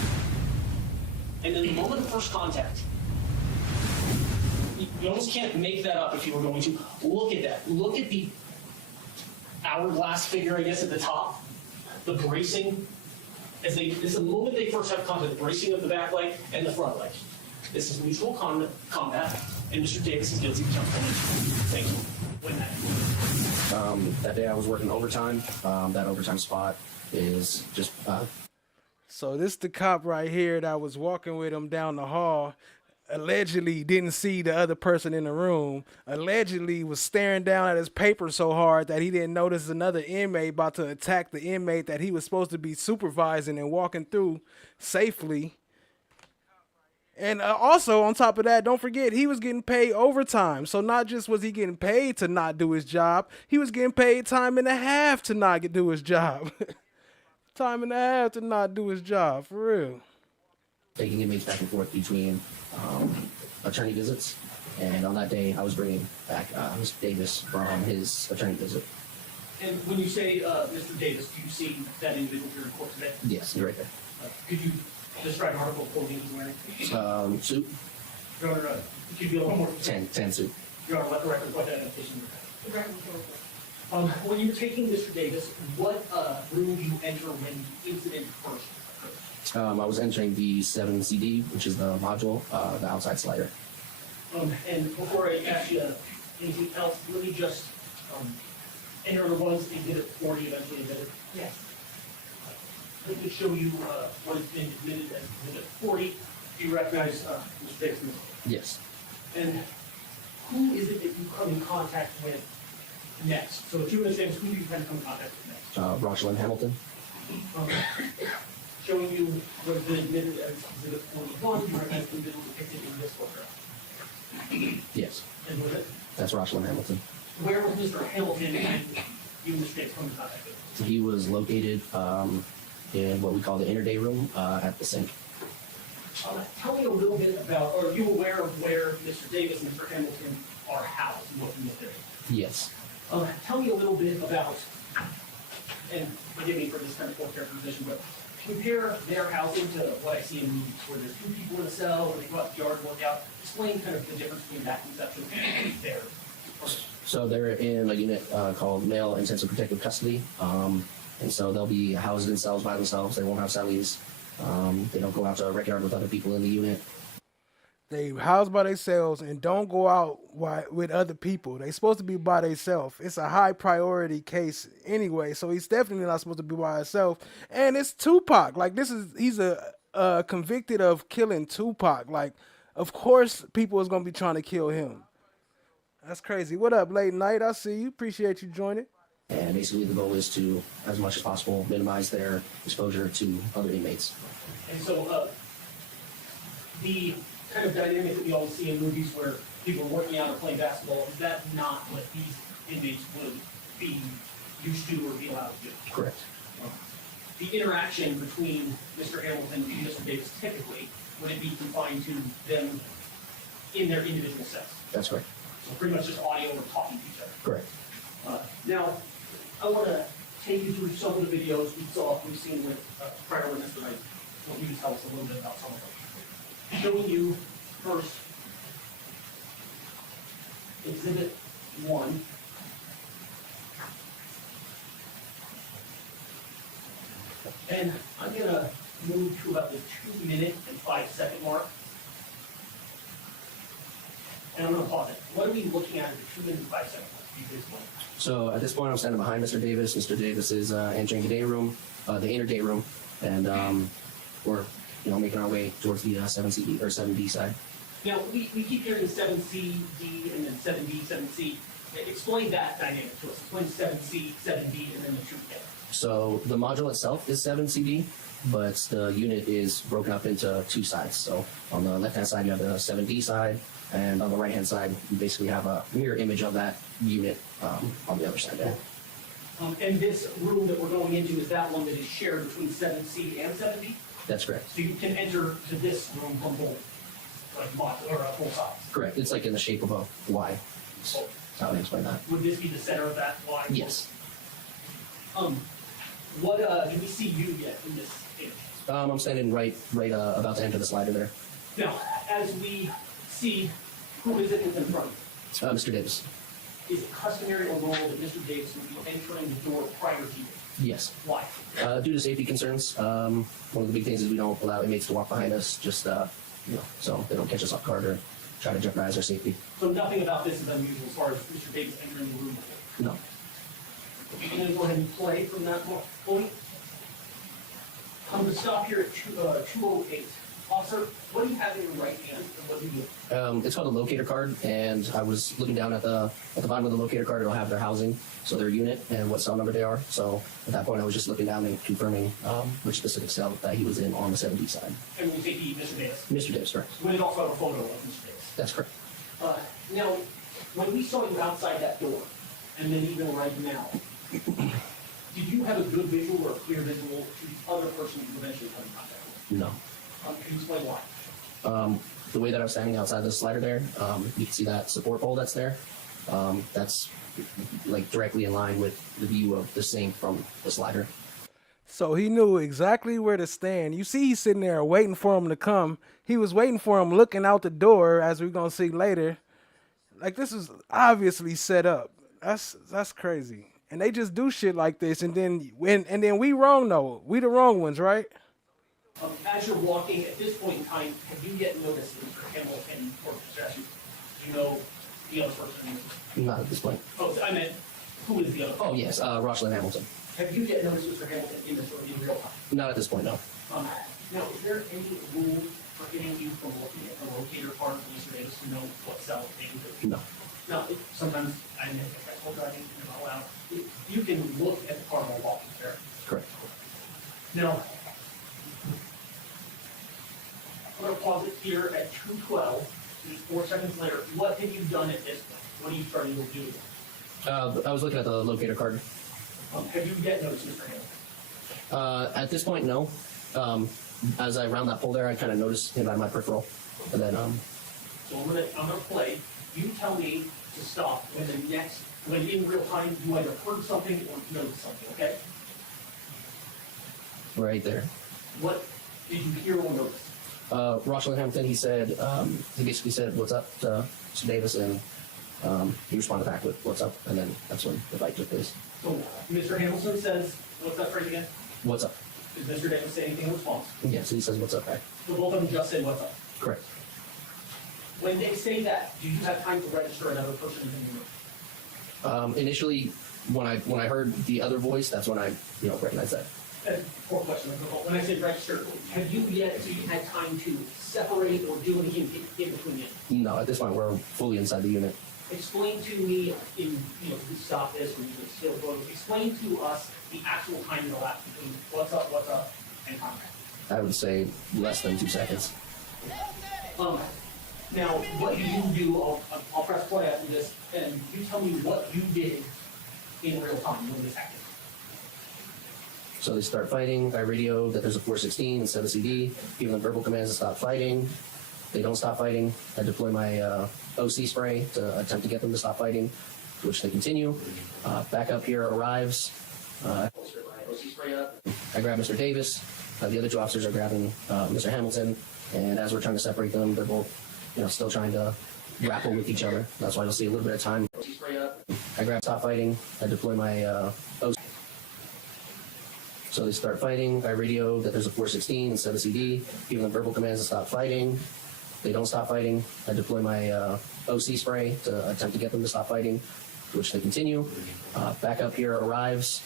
And then the moment of first contact, you almost can't make that up if you were going to. Look at that. Look at the hourglass figure, I guess, at the top. The bracing This is the moment they first have contact, the bracing of the back leg and the front leg. This is mutual combat, and Mr. Davis is guilty of attempted lynching. Thank you. When that day I was working overtime. That overtime spot is just. So this the cop right here that was walking with him down the hall. Allegedly didn't see the other person in the room. Allegedly was staring down at his paper so hard that he didn't notice another inmate about to attack the inmate that he was supposed to be supervising and walking through safely. And also, on top of that, don't forget, he was getting paid overtime. So not just was he getting paid to not do his job, he was getting paid time and a half to not do his job. Time and a half to not do his job, for real. Taking inmates back and forth between attorney visits. And on that day, I was bringing back Mr. Davis from his attorney visit. And when you say Mr. Davis, do you see that individual here in court today? Yes, you're right there. Could you describe an article of clothing he's wearing? Suit. Your Honor, could you be a little more? 10 suit. Your Honor, let the record what that identification is. When you were taking Mr. Davis, what room do you enter when the incident first occurred? I was entering the 7CD, which is the module, the outside slider. And before I ask you anything else, let me just enter the ones that Exhibit 40 eventually admitted. Yes. Let me show you what has been admitted as Exhibit 40. Do you recognize Mr. Davis? Yes. And who is it that you come in contact with next? So if you were to say, who do you kind of come in contact with next? Rochelyn Hamilton. Showing you what has been admitted as Exhibit 41, you recognize the individual depicted in this photograph. Yes. And with it? That's Rochelyn Hamilton. Where was Mr. Hamilton and you and Mr. Davis come in contact with? He was located in what we call the inner day room at the sink. Tell me a little bit about, or are you aware of where Mr. Davis and Mr. Hamilton are housed and what you there? Yes. Tell me a little bit about, and forgive me for this kind of poor characterization, but compare their housing to what I see in movies, where there's two people in a cell, where they go out to the yard and work out. Explain kind of the difference between that conception and there. So they're in a unit called Male Intensive Protective Custody, and so they'll be housed in cells by themselves. They won't have cellies. They don't go out to a rec yard with other people in the unit. They housed by themselves and don't go out with other people. They supposed to be by themselves. It's a high priority case anyway, so he's definitely not supposed to be by himself. And it's Tupac. Like he's a convicted of killing Tupac. Like, of course, people is gonna be trying to kill him. That's crazy. What up, late night? I see you. Appreciate you joining. And basically, the goal is to, as much as possible, minimize their exposure to other inmates. And so, the kind of dynamic that we always see in movies where people are working out or playing basketball, is that not what these inmates would be used to or be allowed to do? Correct. The interaction between Mr. Hamilton and Mr. Davis typically, would it be confined to them in their individual cells? That's correct. So pretty much just audio or talking to each other. Correct. Now, I want to take you through some of the videos we've seen with prior witness tonight. I want you to tell us a little bit about some of them. Showing you first Exhibit 1. And I'm going to move to about the 2-minute and 5-second mark. And I'm going to pause it. What are we looking at the 2-minute and 5-second mark? So at this point, I'm standing behind Mr. Davis. Mr. Davis is entering the day room, the inner day room, and we're making our way towards the 7CD or 7D side. Now we keep hearing 7C, D, and then 7D, 7C. Explain that dynamic to us. Explain 7C, 7D, and then the troop together. So the module itself is 7CD, but the unit is broken up into two sides. So on the left-hand side, you have the 7D side, and on the right-hand side, you basically have a mirror image of that unit on the other side there. And this room that we're going into is that one that is shared between 7C and 7D? That's correct. So you can enter to this room from both, like both sides? Correct. It's like in the shape of a Y. That's how I explain that. Would this be the center of that Y? Yes. What do we see you yet in this image? I'm standing right about to enter the slider there. Now, as we see, who is it in front of you? Mr. Davis. is it customary or normal that Mr. Davis would be entering the door prior to you? Yes. Why? Due to safety concerns, one of the big things is we don't allow inmates to walk behind us, just, so they don't catch us off guard or try to jeopardize our safety. So nothing about this is unusual as far as Mr. Davis entering the room before? No. You're going to go ahead and play from that point. I'm going to stop here at 208. Officer, what do you have in your right hand, and what do you do? It's called a locator card, and I was looking down at the bottom of the locator card. It'll have their housing, so their unit and what cell number they are. So at that point, I was just looking down and confirming which specific cell that he was in on the 7D side. And when you say he, Mr. Davis? Mr. Davis, correct. We did also have a photo of Mr. Davis. That's correct. Now, when we saw you outside that door, and then even right now, did you have a good visual or a clear visual to the other person you eventually come in contact with? No. Can you explain why? The way that I was standing outside the slider there, you can see that support pole that's there. That's like directly in line with the view of the sink from the slider. So he knew exactly where to stand. You see, he's sitting there waiting for him to come. He was waiting for him, looking out the door, as we're gonna see later. Like, this is obviously set up. That's crazy. And they just do shit like this, and then we wrong though. We the wrong ones, right? As you're walking, at this point in time, have you yet noticed that Mr. Hamilton or possession? Do you know the other person? Not at this point. Oh, I meant, who is the other person? Oh, yes, Rosalind Hamilton. Have you yet noticed Mr. Hamilton in real time? Not at this point, no. Now, is there any rule prohibiting you from looking at the locator card of Mr. Davis to know what cell they do? No. Now, sometimes, I mean, if I told driving, you're not allowed, you can look at the card while walking there. Correct. Now, I'm going to pause it here at 2:12. Just 4 seconds later. What have you done at this point? What are you starting to do? I was looking at the locator card. Have you yet noticed Mr. Hamilton? At this point, no. As I round that pole there, I kind of noticed him by my peripheral. And then, So I'm gonna play. You tell me to stop when in real time you either heard something or noticed something, okay? right there. What did you hear or notice? Rosalind Hamilton, he basically said, "What's up?" to Davis, and he responded back with, "What's up?" And then that's when the fight took place. So Mr. Hamilton says, "What's up?" Phrase again. What's up? Did Mr. Davis say anything in response? Yes, he says, "What's up?" back. So both of them just said, "What's up?" Correct. When they say that, do you have time to register another person in the room? Initially, when I heard the other voice, that's when I recognized that. Four questions. When I say register, have you yet had time to separate or do anything in between it? No, at this point, we're fully inside the unit. Explain to me, you stop this, or you can still go. Explain to us the actual time that elapsed between what's up, and contact. I would say less than 2 seconds. Now, what do you do? I'll press play after this, and you tell me what you did in real time when this happened. So they start fighting. I radio that there's a 416 instead of CD, giving them verbal commands to stop fighting. They don't stop fighting. I deploy my OC spray to attempt to get them to stop fighting, which they continue. Backup here arrives. Holster my OC spray up. I grab Mr. Davis. The other two officers are grabbing Mr. Hamilton, and as we're trying to separate them, they're both, still trying to grapple with each other. That's why you'll see a little bit of time. OC spray up. I grab stop fighting. I deploy my OC. So they start fighting. I radio that there's a 416 instead of CD, giving them verbal commands to stop fighting. They don't stop fighting. I deploy my OC spray to attempt to get them to stop fighting, which they continue. Backup here arrives.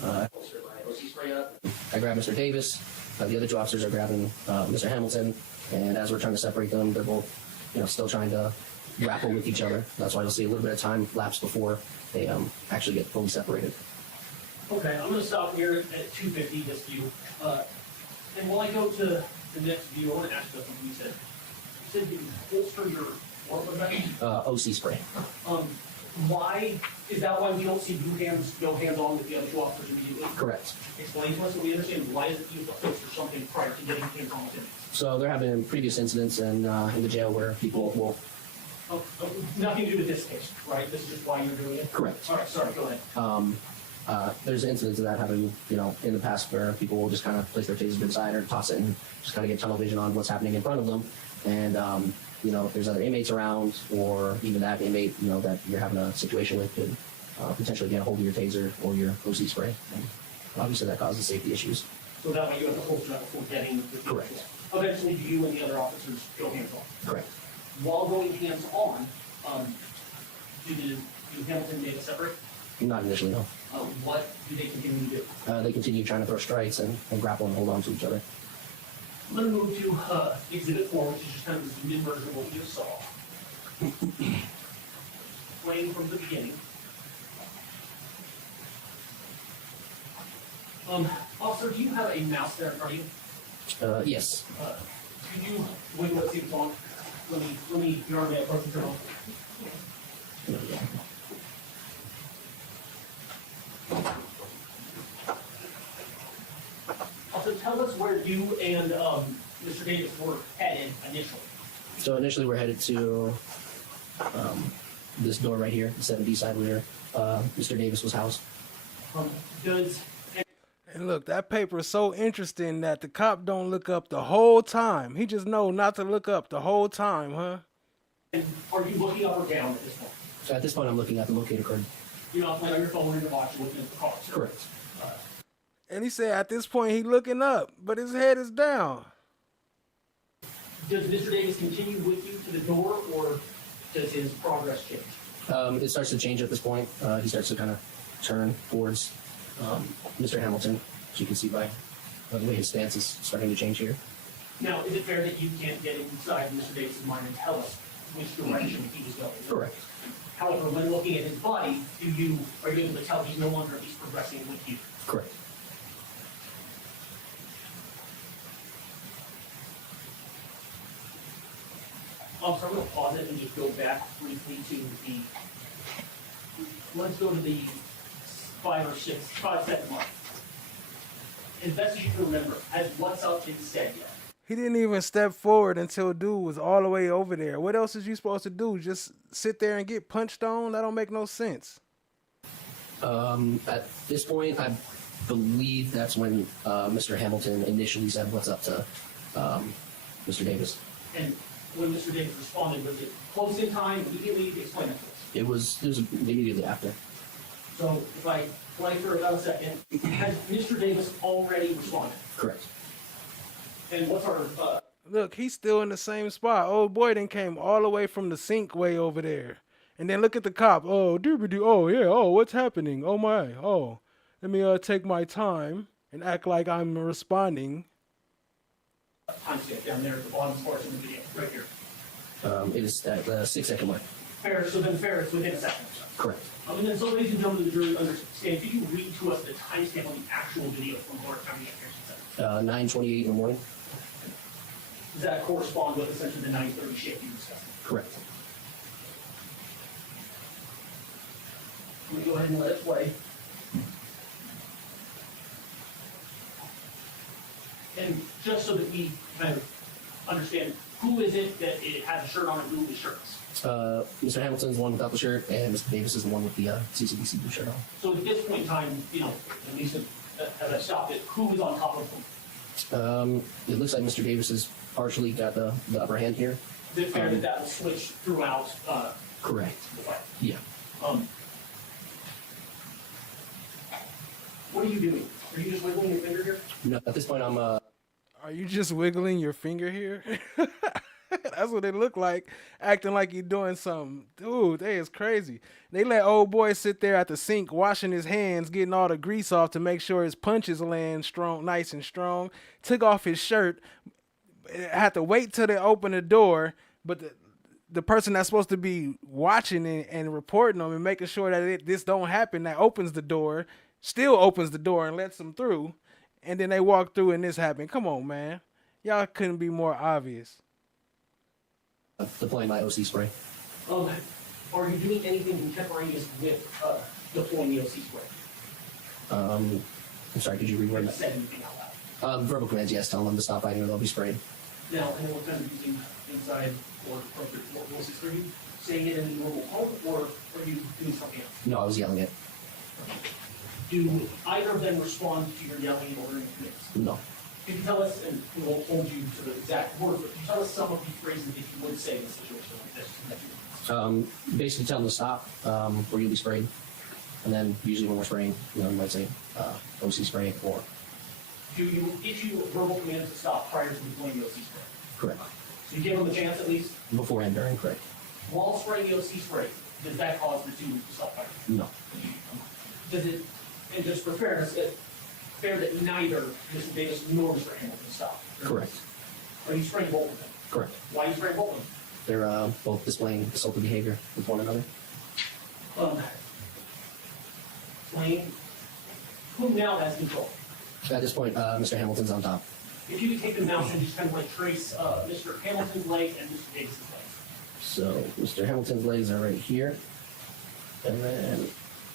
Holster my OC spray up. I grab Mr. Davis. The other two officers are grabbing Mr. Hamilton, and as we're trying to separate them, they're both, still trying to grapple with each other. That's why you'll see a little bit of time lapse before they actually get fully separated. Okay, I'm going to stop here at 250, this view. And while I go to the next view, I want to ask you something you said. You said you holster your what was that? OC spray. Why is that why we don't see you go hands on with the other two officers immediately? Correct. Explain to us so we understand why is it you holster something prior to getting hands on with him? So there have been previous incidents in the jail where people will. Nothing to do with this case, right? This is just why you're doing it? Correct. All right, sorry, go ahead. There's incidents of that happening, in the past where people will just kind of place their tasers inside or toss it and just kind of get tunnel vision on what's happening in front of them. And if there's other inmates around, or even that inmate, that you're having a situation with could potentially get a hold of your taser or your OC spray. And obviously that causes safety issues. So that way you have to hold that before getting the Correct. Eventually, do you and the other officers go hands-on? Correct. While going hands-on, do Hamilton and Davis separate? Not initially, no. What do they continue to do? They continue trying to throw strikes and grapple and hold on to each other. I'm going to move to Exhibit 4, which is just kind of a zoomed-in version of what we just saw. Playing from the beginning. Officer, do you have a mouse there in front of you? Yes. Could you wiggle it, see what's on? Let me yarn that approach control. Also, tell us where you and Mr. Davis were headed initially. So initially we're headed to this door right here, the 7D side where Mr. Davis was housed. Does And look, that paper is so interesting that the cop don't look up the whole time. He just know not to look up the whole time, huh? And are you looking up or down at this point? So at this point I'm looking at the locator card. You're not playing on your phone or your watch, you're looking at the car. Correct. And he said at this point he looking up, but his head is down. Does Mr. Davis continue with you to the door, or does his progress change? It starts to change at this point. He starts to kind of turn towards Mr. Hamilton, as you can see by the way his stance is starting to change here. Now, is it fair that you can't get inside Mr. Davis' mind and tell us which direction he was going? Correct. However, when looking at his body, are you able to tell he's no longer at least progressing with you? Correct. So I'm going to pause it and just go back briefly to the, let's go to the 5 second mark. As best as you can remember, has what's up been said yet? He didn't even step forward until dude was all the way over there. What else is you supposed to do? Just sit there and get punched on? That don't make no sense. At this point, I believe that's when Mr. Hamilton initially said what's up to Mr. Davis. And when Mr. Davis responded, was it close in time, immediately? Explain it to us. It was immediately after. So if I play for about a second, has Mr. Davis already responded? Correct. And what's our, Look, he's still in the same spot. Old boy then came all the way from the sink way over there. And then look at the cop. Oh, doobie-doo. Oh, yeah. Oh, what's happening? Oh, my. Oh, let me take my time and act like I'm responding. timestamp down there at the bottom part of the video, right here? It is at the 6 second mark. Fair, so then fair, it's within a second. Correct. And then, so ladies and gentlemen of the jury, understand, could you read to us the timestamp on the actual video from Clark County Sheriff's 9:28 in the morning. Does that correspond with essentially the 9:30 shift you discussed? Correct. Let me go ahead and let it play. And just so that we kind of understand, who is it that it has a shirt on and who is shirtless? Mr. Hamilton's the one without the shirt, and Mr. Davis is the one with the CCBC blue shirt on. So at this point in time, at least as I stopped it, who is on top of whom? It looks like Mr. Davis has partially got the upper hand here. Is it fair that will switch throughout? Correct. The fight? Yeah. What are you doing? Are you just wiggling your finger here? No, at this point I'm Are you just wiggling your finger here? That's what it looked like, acting like you're doing something. Dude, they is crazy. They let old boy sit there at the sink washing his hands, getting all the grease off to make sure his punches land strong, nice and strong. Took off his shirt. Had to wait till they open the door, but the person that's supposed to be watching and reporting them and making sure that this don't happen, that opens the door, still opens the door and lets them through. And then they walk through and this happened. Come on, man. Y'all couldn't be more obvious. deploying my OC spray. Are you doing anything contemporaneous with deploying the OC spray? I'm sorry, could you reword that? Said anything out loud. Verbal commands, yes, telling them to stop fighting or they'll be sprayed. Now, and then what kind of using inside or appropriate OC spray? Are you saying it in a normal tone, or are you doing something else? No, I was yelling it. Do either of them respond to your yelling or ordering commands? No. Could you tell us, and we won't hold you to the exact words, but could you tell us some of the phrases that you would say in a situation like this? Basically tell them to stop, or you'll be sprayed. And then usually when we're spraying, you might say OC spray or. Do you issue verbal commands to stop prior to deploying the OC spray? Correct. So you give them a chance at least? Before and during, correct. While spraying the OC spray, does that cause the tube to stop firing? No. Does it, and just for fairness, it's fair that neither Mr. Davis nor Mr. Hamilton stop? Correct. Are you spraying both of them? Correct. Why are you spraying both of them? They're both displaying assaultive behavior with one another. Explain who now has control. At this point, Mr. Hamilton's on top. If you could take the mouse and just kind of like trace Mr. Hamilton's leg and Mr. Davis's legs. So Mr. Hamilton's legs are right here. And then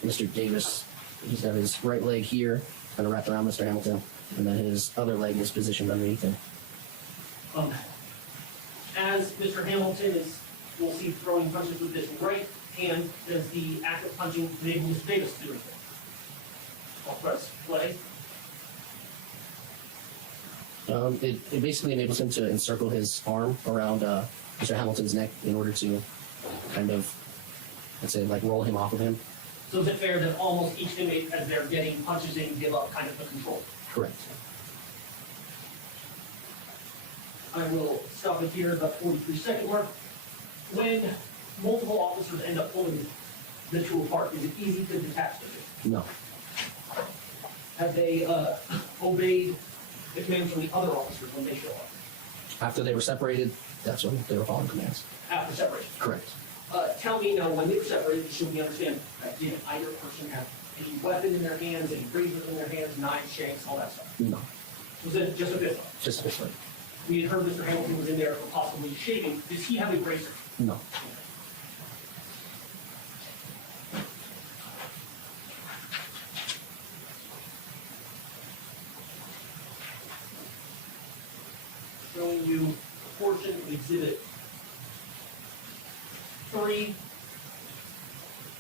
Mr. Davis, he's got his right leg here, kind of wrapped around Mr. Hamilton. And then his other leg is positioned underneath him. As Mr. Hamilton is, we'll see throwing punches with his right hand, does the act of punching enable Mr. Davis to do anything? I'll press play. It basically enables him to encircle his arm around Mr. Hamilton's neck in order to kind of, let's say, like roll him off of him. So is it fair that almost each inmate, as they're getting punches in, give up kind of the control? Correct. I will stop it here at the 43-second mark. When multiple officers end up pulling the two apart, is it easy to detach the two? No. Have they obeyed the commands from the other officers when they show up? After they were separated, that's when they were following commands. After separation? Correct. Tell me now, when they were separated, should we understand, did either person have any weapon in their hands, any razors in their hands, knives, shanks, all that stuff? No. Was it just a pistol? Just a pistol. We had heard Mr. Hamilton was in there for possibly shaving. Does he have a razor? No. Showing you a portion of Exhibit 3.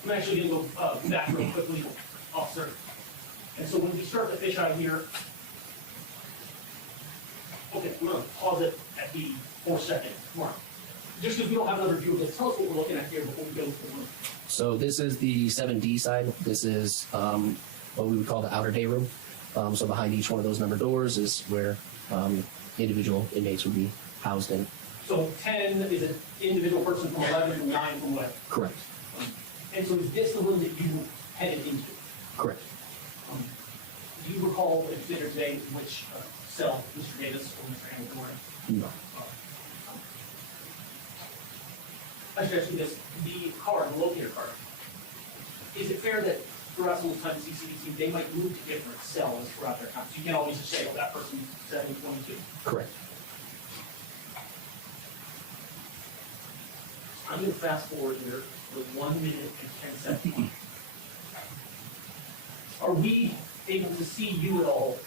I'm actually going to go back real quickly, officer. And so when we start the fisheye here, okay, I'm going to pause it at the 4-second mark. Just because we don't have another view of this, tell us what we're looking at here before we go to the room. So this is the 7D side. This is what we would call the outer day room. So behind each one of those number doors is where individual inmates would be housed in. So 10 is an individual person from 11 and 9 from 11. Correct. And so is this the room that you headed into? Correct. Do you recall if later today which cell Mr. Davis or Mr. Hamilton were in? No. I should ask you this. The card, the locator card, is it fair that throughout some of the time CCDC, they might move to different cells throughout their time? So you can't always just say, oh, that person's 722. Correct. I'm going to fast forward here with 1 minute and 10 seconds. Are we able to see you at all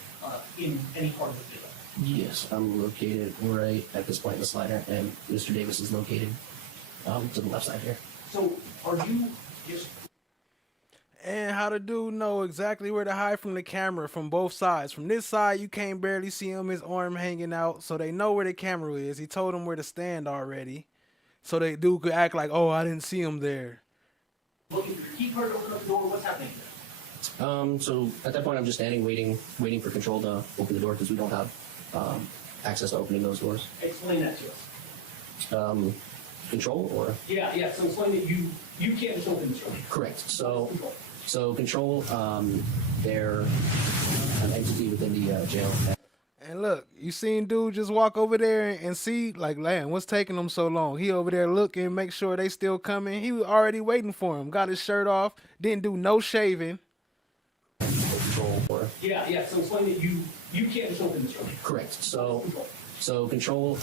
in any part of the video? Yes, I'm located right at this point in the slider, and Mr. Davis is located to the left side here. So are you just... And how the dude know exactly where to hide from the camera from both sides. From this side, you can't barely see him, his arm hanging out, so they know where the camera is. He told them where to stand already. So they dude could act like, oh, I didn't see him there. Looking for your key card to open up the door, what's happening here? So at that point, I'm just standing, waiting for control to open the door because we don't have access to opening those doors. Explain that to us. Control or? Yeah. So explain that you can't just open this door. Correct. So control, they're an entity within the jail. And look, you seen dude just walk over there and see, like, man, what's taking them so long? He over there looking, make sure they still coming. He was already waiting for him. Got his shirt off, didn't do no shaving. Control or? Yeah. So explain that you can't just open this door. Correct. So control,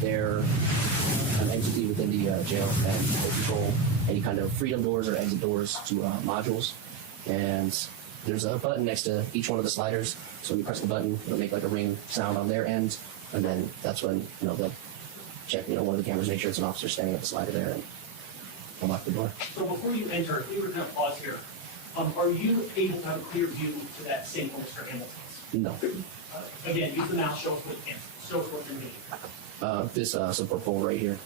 they're an entity within the jail, and they control any kind of freedom doors or exit doors to modules. And there's a button next to each one of the sliders. So when you press the button, it'll make like a ring sound on their end, and then that's when they'll check one of the cameras, make sure it's an officer standing at the slider there, and unlock the door. So before you enter, if we were going to pause here, are you able to have a clear view to that single Mr. Hamilton's? No. Again, use the mouse, show us what it can. Show us what you're doing. This support pole right here.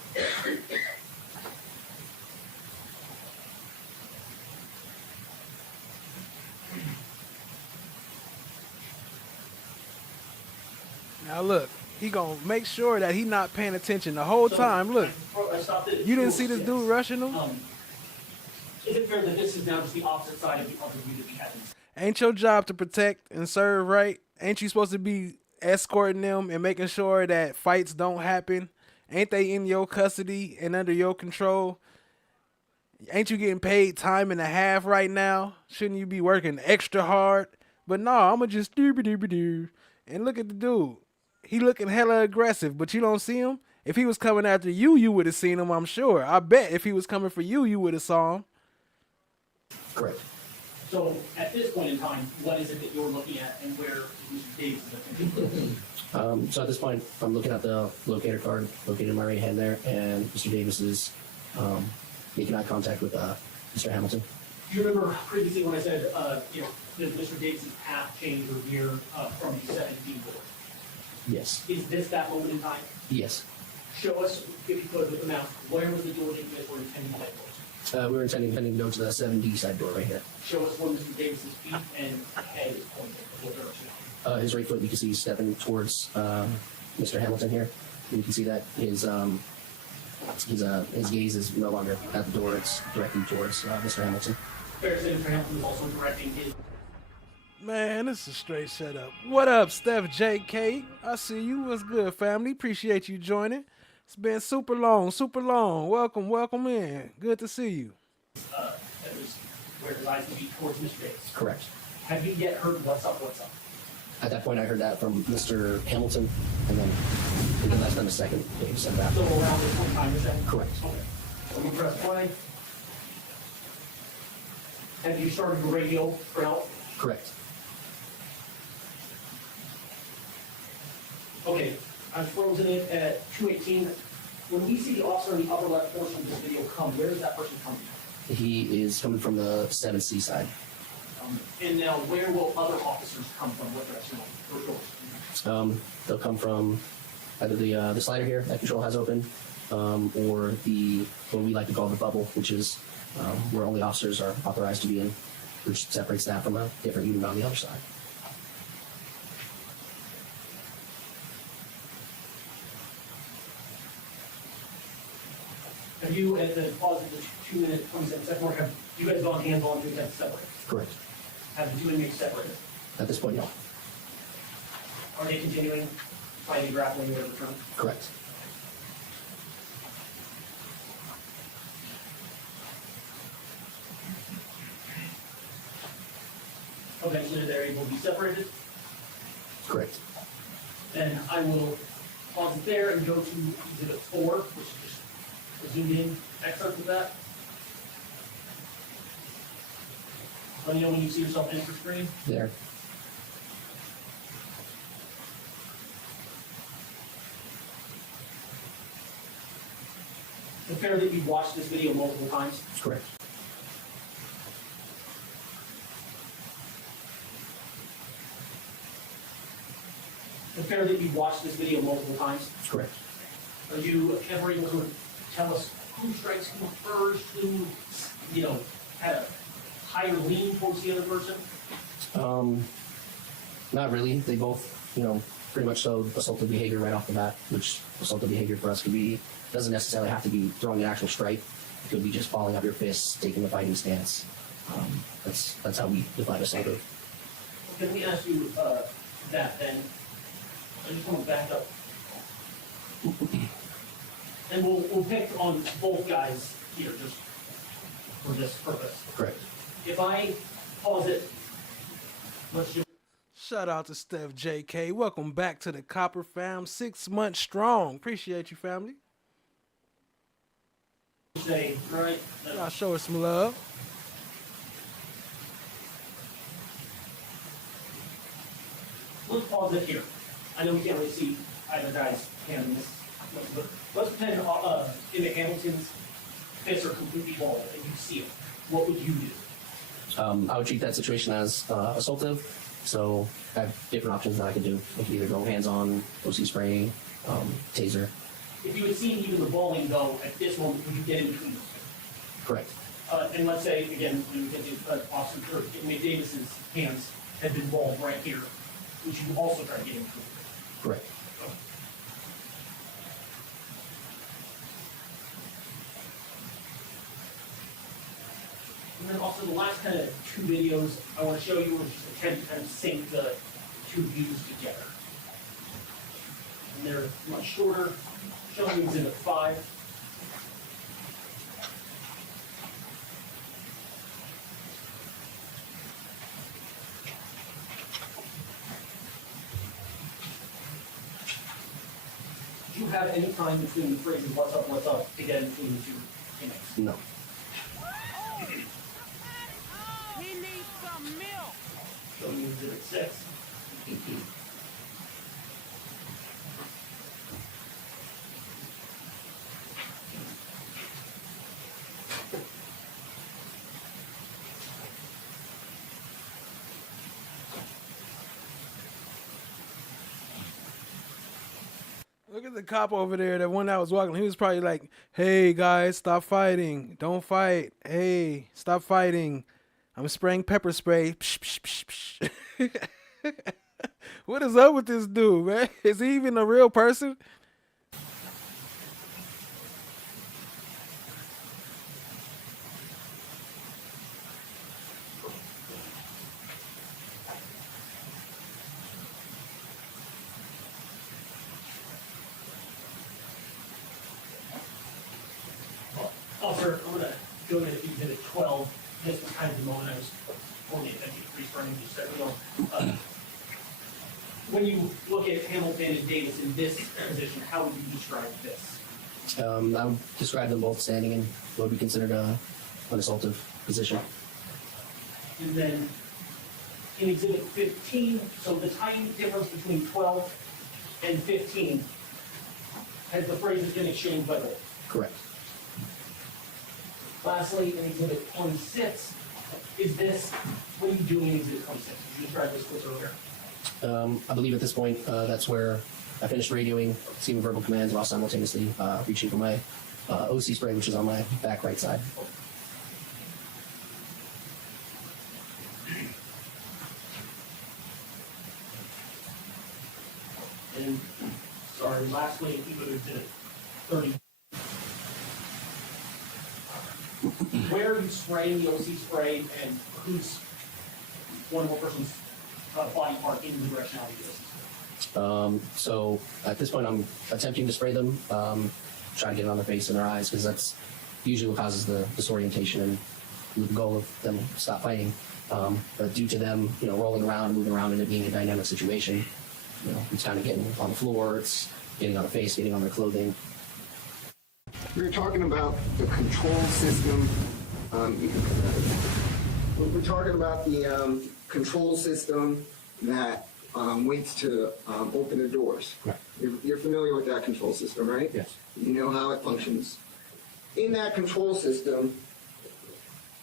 Now look, he gonna make sure that he not paying attention the whole time. Look, I stopped it. you didn't see this Yes. dude rushing him? Is it fair that this is now just the opposite side of the other view that we had? Ain't your job to protect and serve, right? Ain't you supposed to be escorting them and making sure that fights don't happen? Ain't they in your custody and under your control? Ain't you getting paid time and a half right now? Shouldn't you be working extra hard? But no, I'ma just doo-ba-doo-ba-doo. And look at the dude. He looking hella aggressive, but you don't see him? If he was coming after you, you would have seen him, I'm sure. I bet if he was coming for you, you would have saw him. Correct. So at this point in time, what is it that you're looking at, and where is Mr. Davis' attention? So at this point, I'm looking at the locator card located in my right hand there, and Mr. Davis is making eye contact with Mr. Hamilton. Do you remember previously when I said, did Mr. Davis' path change or veer from the 17 board? Yes. Is this that moment in time? Yes. Show us, if you could, with the mouse, where was the door that you guys were intending to head towards? We were intending to go to the 7D side door right here. Show us where Mr. Davis's feet and head is pointing, what direction. His right foot, you can see stepping towards Mr. Hamilton here. And you can see that his gaze is no longer at the door; it's directly towards Mr. Hamilton. Fair to say Mr. Hamilton is also directing his. Man, this is a straight setup. What up, Steph JK? I see you. What's good, family? Appreciate you joining. It's been super long, super long. Welcome in. Good to see you. That was where his eyes would be towards Mr. Davis. Correct. Have you yet heard what's up? At that point, I heard that from Mr. Hamilton, and then I think less than a second, Dave said that. So around this point in time, you're saying? Correct. Okay. Let me press play. Have you started the radio for help? Correct. Okay, I've frozen it at 2:18. When we see the officer in the upper left portion of this video come, where is that person coming from? He is coming from the 7C side. And now, where will other officers come from? What direction? Or doors? They'll come from either the slider here that control has open, or what we like to call the bubble, which is where only officers are authorized to be in, which separates that from a different unit on the other side. Have you, at the pause of the 2-minute, 27-second mark, have you guys gone hands-on to get separated? Correct. Have the two inmates separated? At this point, no. Are they continuing fighting, grappling, whatever term? Correct. Eventually, they're able to be separated. Correct. Then I will pause it there and go to exhibit 4, which is just a zoomed in excerpt of that. Let me know when you see yourself in the screen. There. It's fair that you've watched this video multiple times. Correct. It's fair that you've watched this video multiple times. Correct. Are you ever able to tell us who strikes who first, who, had a higher lean towards the other person? Not really. They both, pretty much showed assaultive behavior right off the bat, which assaultive behavior for us doesn't necessarily have to be throwing an actual strike. It could be just balling up your fists, taking a fighting stance. That's how we define assaultive. Can we ask you that then? I just want to back up. And we'll pick on both guys here just for this purpose. Correct. If I pause it, let's just. Shout out to Steph JK. Welcome back to the Copper Fam. 6 months strong. Appreciate you, family. Say, right? Y'all show us some love. Let's pause it here. I know we can't really see either guy's hand in this, but let's pretend Emmett Hamilton's fists are completely bald and you see it. What would you do? I would treat that situation as assaultive, So I have different options that I could do. I could either go hands-on, OC spray, taser. If you had seen even the bowling go at this moment, would you get in between those? Correct. And let's say, again, when you get the Austin or Nate Davis's hands had been balled right here, would you also try to get in between? Correct. And then also the last kind of two videos I want to show you is just attempt to kind of sync the two views together. And they're much shorter, showing Exhibit 5. Do you have any time between the phrases what's up, to get in between the two images? No. He needs some milk. Showing you Exhibit 6. Look at the cop over there, the one that was walking. He was probably like, hey, guys, stop fighting. Don't fight. Hey, stop fighting. I'm spraying pepper spray. Psh, psh, psh, psh. What is up with this dude, man? Is he even a real person? Officer, I'm going to go to Exhibit 12. This was kind of the moment I was only attempting to freeze frame just a second ago. When you look at Hamilton and Davis in this position, how would you describe this? I would describe them both standing in what would be considered an assaultive position. And then in Exhibit 15, so the time difference between 12 and 15, has the phrases been exchanged by both? Correct. Lastly, in Exhibit 26, is this, what are you doing in Exhibit 26? Did you describe this to us earlier? I believe at this point, that's where I finished radioing, receiving verbal commands while simultaneously reaching for my OC spray, which is on my back right side. And, sorry, lastly, you go to Exhibit 30. Where are you spraying the OC spray, and who's one more person's body part in the directionality of this? So at this point, I'm attempting to spray them, try to get it on their face and their eyes, because that's usually what causes the disorientation and the goal of them to stop fighting. But due to them, rolling around, moving around, and it being a dynamic situation, it's kind of getting on the floor, it's getting on the face, getting on their clothing. We were talking about the control system. We're talking about the control system that waits to open the doors. Right. You're familiar with that control system, right? Yes. You know how it functions. In that control system,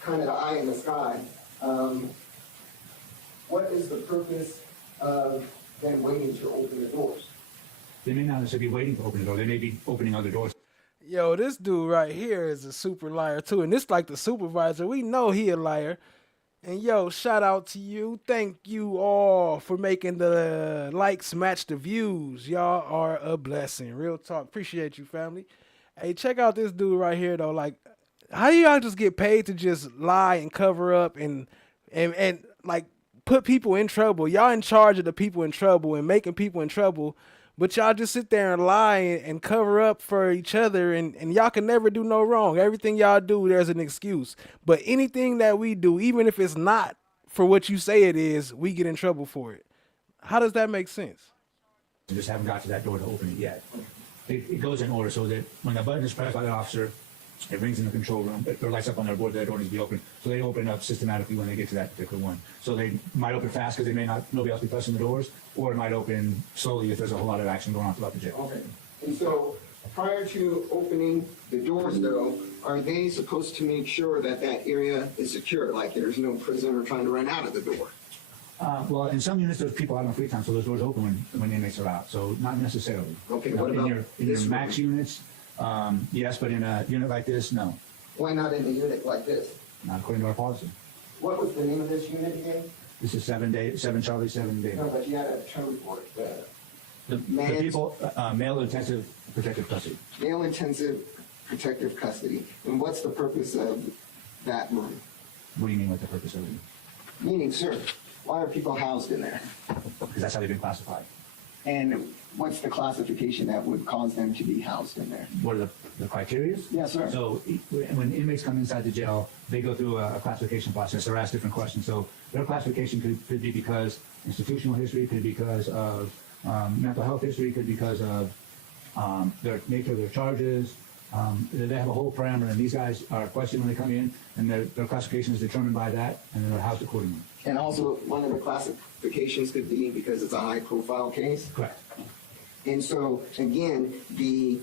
kind of the eye in the sky, what is the purpose of them waiting to open the doors? They may not necessarily be waiting to open the door. They may be opening other doors. Yo, this dude right here is a super liar too, and this like the supervisor. We know he a liar. And yo, shout out to you. Thank you all for making the likes match the views. Y'all are a blessing. Real talk. Appreciate you, family. Hey, check out this dude right here though. Like, how do y'all just get paid to just lie and cover up and like put people in trouble? Y'all in charge of the people in trouble and making people in trouble. But y'all just sit there and lie and cover up for each other, and y'all can never do no wrong. Everything y'all do, there's an excuse. But anything that we do, even if it's not for what you say it is, we get in trouble for it. How does that make sense? They just haven't got to that door to open it yet. It goes in order so that when the button is pressed by the officer, it rings in the control room. It lights up on their board that door needs to be open. So they open it up systematically when they get to that particular one. So they might open fast because nobody else be pressing the doors, or it might open slowly if there's a whole lot of action going on throughout the jail. Okay. And so prior to opening the doors, though, are they supposed to make sure that that area is secure, like there's no prisoner trying to run out of the door? Well, in some units, there's people out on free time, so those doors open when inmates are out. So not necessarily. Okay, Now, what about in your max units? Yes, but in a unit like this, no. Why not in a unit like this? Not according to our policy. What was the name of this unit again? This is 7 Charlie, 7 David. No, but you had a term for it. The people, male intensive protective custody. Male intensive protective custody. And what's the purpose of that room? What do you mean with the purpose of it? Meaning, sir, why are people housed in there? Because that's how they've been classified. And what's the classification that would cause them to be housed in there? What are the criteria? Yes, sir. So when inmates come inside the jail, they go through a classification process. They're asked different questions. So their classification could be because institutional history, could be because of mental health history, could be because of their nature of their charges. They have a whole parameter, and these guys are questioned when they come in, and their classification is determined by that, and they're housed accordingly. And also, one of the classifications could be because it's a high-profile case? Correct. And so, again, the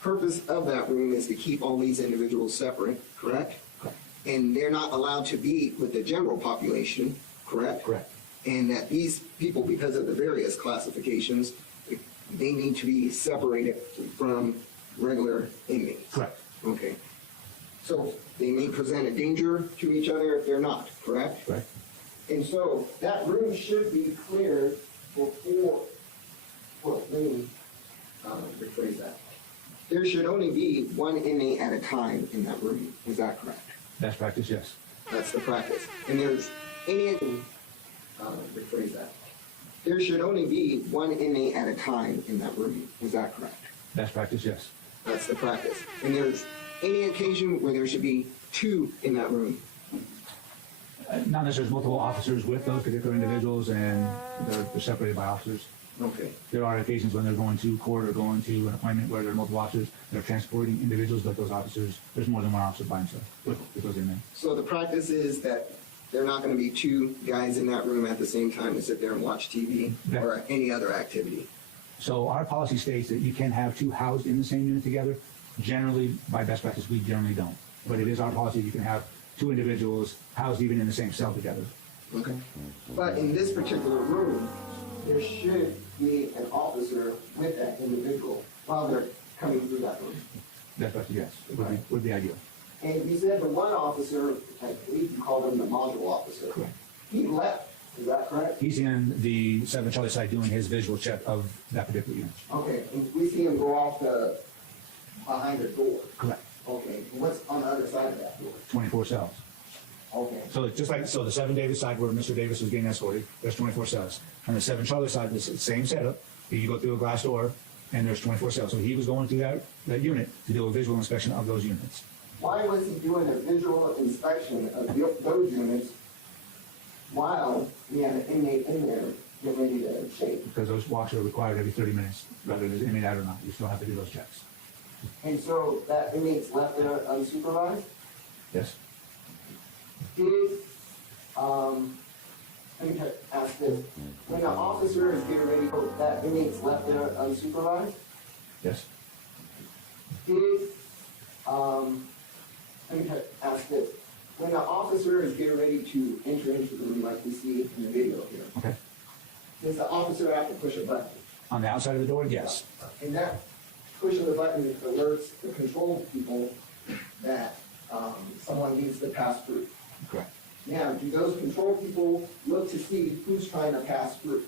purpose of that room is to keep all these individuals separate, correct? Correct. And they're not allowed to be with the general population, correct? Correct. And that these people, because of the various classifications, they need to be separated from regular inmates. Correct. Okay. So they may present a danger to each other if they're not, correct? Correct. And so that room should be cleared before, well, let me rephrase that. There should only be one inmate at a time in that room. Is that correct? Best practice, yes. That's the practice. And there's any, rephrase that. There should only be one inmate at a time in that room. Is that correct? Best practice, yes. That's the practice. And there's any occasion where there should be two in that room. Not necessarily multiple officers with those particular individuals, and they're separated by officers. Okay. There are occasions when they're going to court or going to an appointment where there are multiple officers. They're transporting individuals, but those officers, there's more than one officer by himself with those inmates. So the practice is that there are not going to be two guys in that room at the same time to sit there and watch TV or any other activity. So our policy states that you can have two housed in the same unit together. Generally, by best practice, we generally don't. But it is our policy you can have two individuals housed even in the same cell together. Okay. But in this particular room, there should be an officer with that individual while they're coming through that room. Best practice, yes. It would be ideal. And you said the one officer, I believe you called him the module officer. Correct. He left. Is that correct? He's in the 7 Charlie side doing his visual check of that particular unit. Okay. And we see him go off behind the door. Correct. Okay. What's on the other side of that door? 24 cells. Okay. So just like, so the 7 Davis side where Mr. Davis was getting escorted, there's 24 cells. On the 7 Charlie side, it's the same setup. You go through a glass door, and there's 24 cells. So he was going through that unit to do a visual inspection of those units. Why was he doing a visual inspection of those units while we had an inmate in there getting ready to shake? Because those walks are required every 30 minutes, whether there's inmate out or not. You still have to do those checks. And so that inmate's left there unsupervised? Yes. Did, let me ask this. When the officer is getting ready, that inmate's left there unsupervised? Yes. Did, let me ask this. When the officer is getting ready to enter into the room like we see in the video here, Okay. does the officer have to push a button? On the outside of the door, yes. And that push of the button alerts the control people that someone needs to pass through. Correct. Now, do those control people look to see who's trying to pass through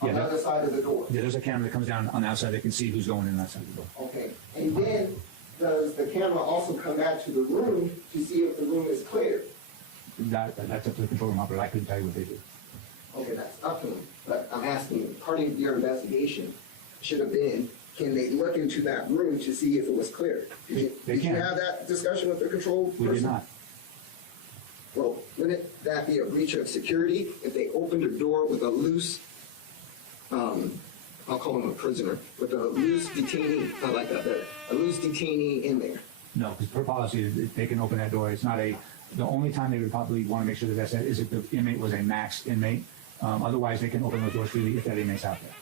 on the other side of the door? Yeah, there's a camera that comes down on the outside. They can see who's going in that side of the door. Okay. And then, does the camera also come back to the room to see if the room is clear? That's up to the control room operator. I couldn't tell you what they do. Okay, that's up to them. But I'm asking, part of your investigation should have been, can they look into that room to see if it was clear? Did you have that discussion with the control person? We did not. Well, wouldn't that be a breach of security if they opened a door with a loose, I'll call him a prisoner, with a loose detainee, I like that better, a loose detainee in there? No, because per policy, they can open that door. It's not the only time they would probably want to make sure that that's that is if the inmate was a max inmate. Otherwise, they can open those doors freely if that inmate's out there.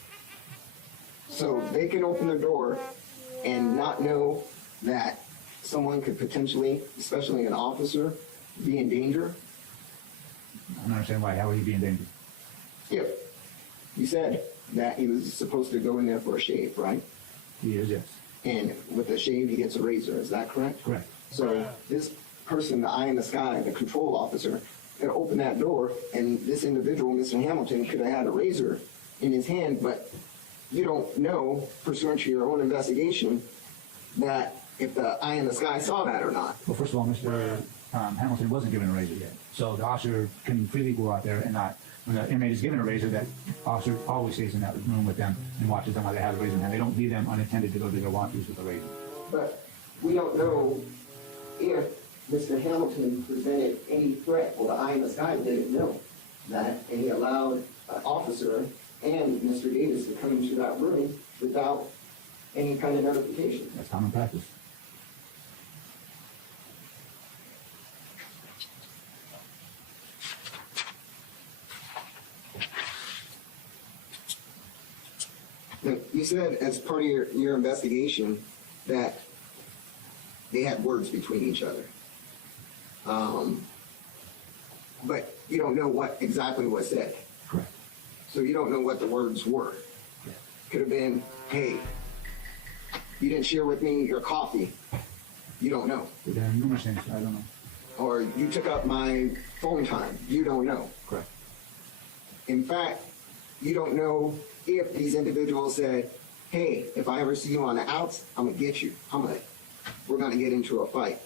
So they can open the door and not know that someone could potentially, especially an officer, be in danger? I don't understand why. How would he be in danger? Yeah. You said that he was supposed to go in there for a shave, right? He is, yes. And with a shave, he gets a razor. Is that correct? Correct. So this person, the eye in the sky, the control officer, could open that door, and this individual, Mr. Hamilton, could have had a razor in his hand, but you don't know, pursuant to your own investigation, that if the eye in the sky saw that or not. Well, first of all, Mr. Hamilton wasn't given a razor yet. So the officer can freely go out there and not, when the inmate is given a razor, that officer always stays in that room with them and watches them while they have a razor in hand. They don't leave them unattended to go do their walkthroughs with a razor. But we don't know if Mr. Hamilton presented any threat, or the eye in the sky didn't know that, and he allowed an officer and Mr. Davis to come into that room without any kind of notification. That's common practice. Now, you said as part of your investigation that they had words between each other. But you don't know what exactly was said. Correct. So you don't know what the words were. Could have been, hey, you didn't share with me your coffee. You don't know. There are numerous things. I don't know. Or you took up my phone time. You don't know. Correct. In fact, you don't know if these individuals said, hey, if I ever see you on the outs, I'm going to get you. We're going to get into a fight.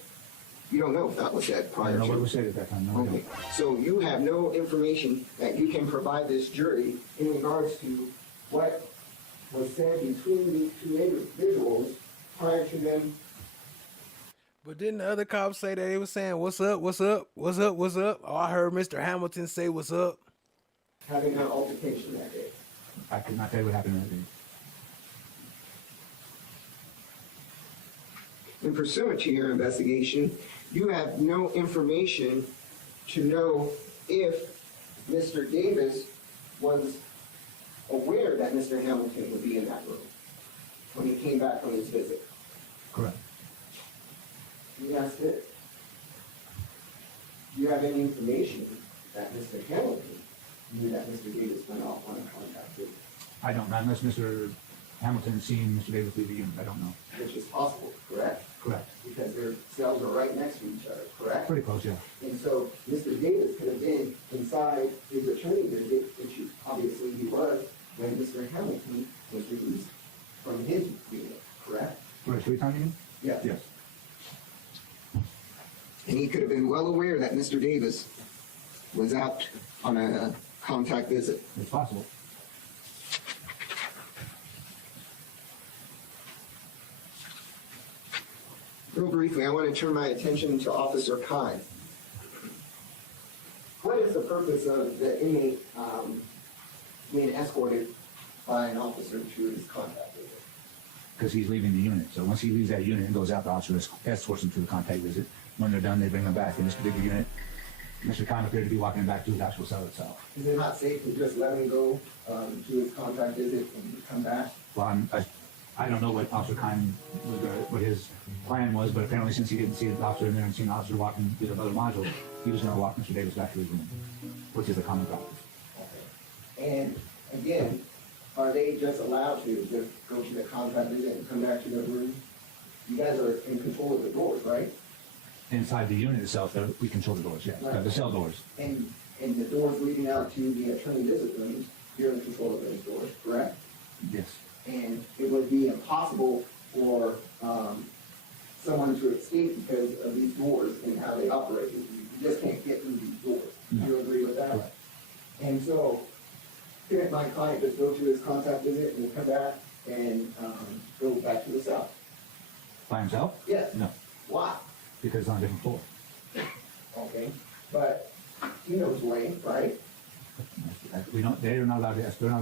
You don't know if that was said prior to. I don't know what was said at that time. No, okay. So you have no information that you can provide this jury in regards to what was said between these two individuals prior to them. But didn't the other cops say that they were saying, what's up, what's up, what's up, what's up? Oh, I heard Mr. Hamilton say, what's up? Having an altercation that day. I could not tell you what happened that day. In pursuant to your investigation, you have no information to know if Mr. Davis was aware that Mr. Hamilton would be in that room when he came back from his visit. Correct. Yes, it. Do you have any information that Mr. Hamilton knew that Mr. Davis went off on a contact visit? I don't know, unless Mr. Hamilton seen Mr. Davis leave the unit. I don't know. Which is possible, correct? Correct. Because their cells are right next to each other, correct? Pretty close, yeah. And so Mr. Davis could have been inside his attorney visit, which obviously he was, when Mr. Hamilton was released from his unit, correct? For a three-time unit? Yes. Yes. And he could have been well aware that Mr. Davis was out on a contact visit. It's possible. Real briefly, I want to turn my attention to Officer Kai. What is the purpose of the inmate being escorted by an officer to his contact visit? Because he's leaving the unit. So once he leaves that unit and goes out, the officer escorts him to the contact visit. When they're done, they bring him back in this particular unit. Mr. Khan appeared to be walking back to his actual cell itself. Is it not safe to just let him go to his contact visit and come back? Well, I don't know what Officer Khan, what his plan was, but apparently since he didn't see the officer in there and seen the officer walking through the other module, he was going to walk Mr. Davis back to his room, which is a common practice. Okay. And again, are they just allowed to just go to the contact visit and come back to their room? You guys are in control of the doors, right? Inside the unit itself, we control the doors, yes, Right. the cell doors. And the doors leading out to the attorney visit rooms, you're in control of those doors, correct? Yes. And it would be impossible for someone to escape because of these doors and how they operate. You just can't get through these doors. No. You agree with that? Correct. And so, couldn't my client just go to his contact visit and come back and go back to the cell? By himself? Yes. No, Why? because it's on a different floor. Okay, but he knows Duane, right? They're not allowed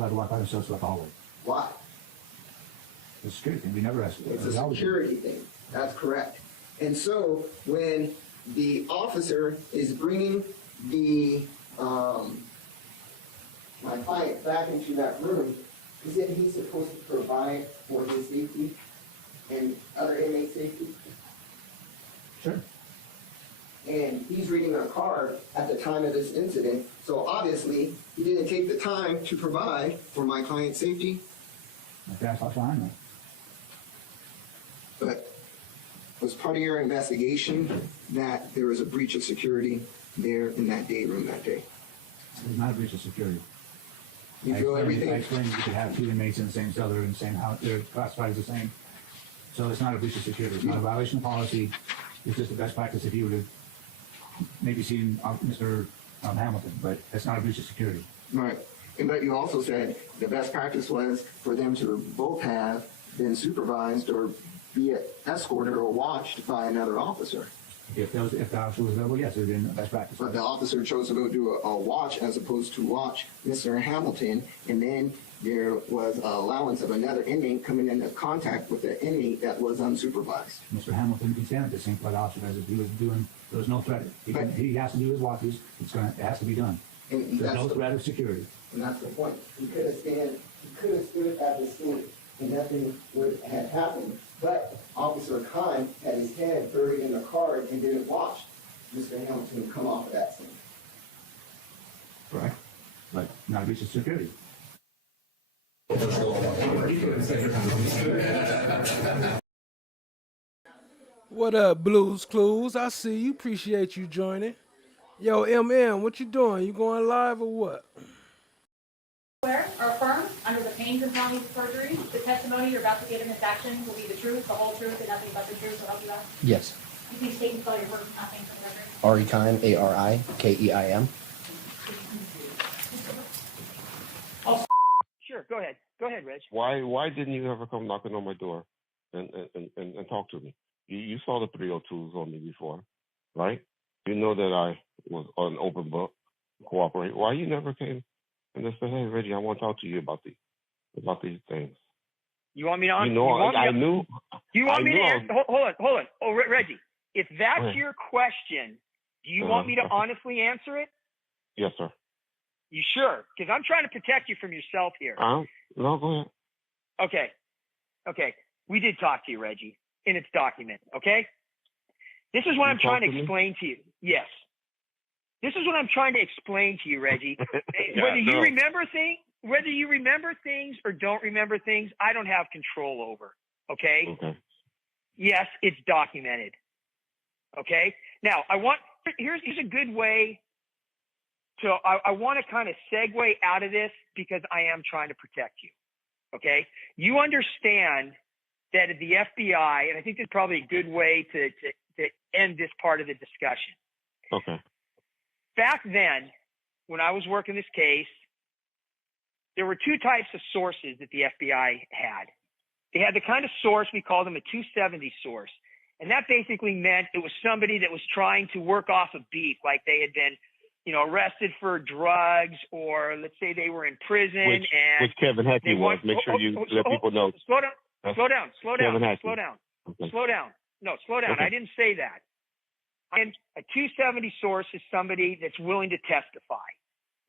to walk by themselves throughout the hallway. Why? It's a security thing. We never asked. It's a security thing. That's correct. And so when the officer is bringing the my client back into that room, isn't he supposed to provide for his safety and other inmate safety? Sure. And he's reading a card at the time of this incident So obviously, he didn't take the time to provide for my client's safety. That's fine. But was part of your investigation that there was a breach of security there in that day room that day? It was not a breach of security. You feel everything? I explained you could have 2 inmates in the same cell, they're in the same house, they're classified as the same. So it's not a breach of security. It's not a violation of policy. It's just the best practice if you would have maybe seen Mr. Hamilton, but it's not a breach of security. Right. And but you also said the best practice was for them to both have been supervised or be escorted or watched by another officer. If the officer was available, yes, it would have been the best practice. But the officer chose to go do a watch as opposed to watch Mr. Hamilton, and then there was an allowance of another inmate coming into contact with the inmate that was unsupervised. Mr. Hamilton can stand at the same flight officer as if he was doing, there was no threat. He has to do his watches, it has to be done. And There's no threat of security. And that's the point. He could have stood at the scene and nothing would have happened. But Officer Khan had his head buried in the car and didn't watch Mr. Hamilton come off of that scene. Correct. But not a breach of security. What up, Blues Clues? I see you. Appreciate you joining. Yo, MM, what you doing? You going live or what? Swear or affirm under the pains and penalties of perjury, the testimony you're about to give in this action will be the truth, the whole truth, and nothing but the truth, so help you God? Yes. You please state and spell your first and last name for the record. Arikeim, Arikeim. Sure, go ahead. Go ahead, Reg. Why didn't you ever come knocking on my door and talk to me? You saw the 302s on me before, right? You know that I was an open book, cooperate. Why you never came and just said, "Hey, Reggie, I want to talk to you about these things." You want me to? I knew. You want me to? I knew. Hold on. Oh, Reggie, if that's your question, do you want me to honestly answer it? Yes, sir. You sure? Because I'm trying to protect you from yourself here. No, go ahead. Okay. We did talk to you, Reggie, and it's documented. Okay. This is what I'm trying to explain to you. Yes. This is what I'm trying to explain to you, Reggie. Whether you remember things or don't remember things, I don't have control over. Okay? Yes, it's documented. Okay? Now, here's a good way to, I want to kind of segue out of this because I am trying to protect you. Okay? You understand that at the FBI, and I think this is probably a good way to end this part of the discussion. Okay. Back then, when I was working this case, there were 2 types of sources that the FBI had. They had the kind of source, we call them a 270 source. And that basically meant it was somebody that was trying to work off of beef, like they had been, arrested for drugs, or let's say they were in prison. Which Kevin Heckey was. Make sure you let people know. Slow down. Kevin Heckey. Slow down. Okay. Slow down. No, slow down. Okay. I didn't say that. And a 270 source is somebody that's willing to testify.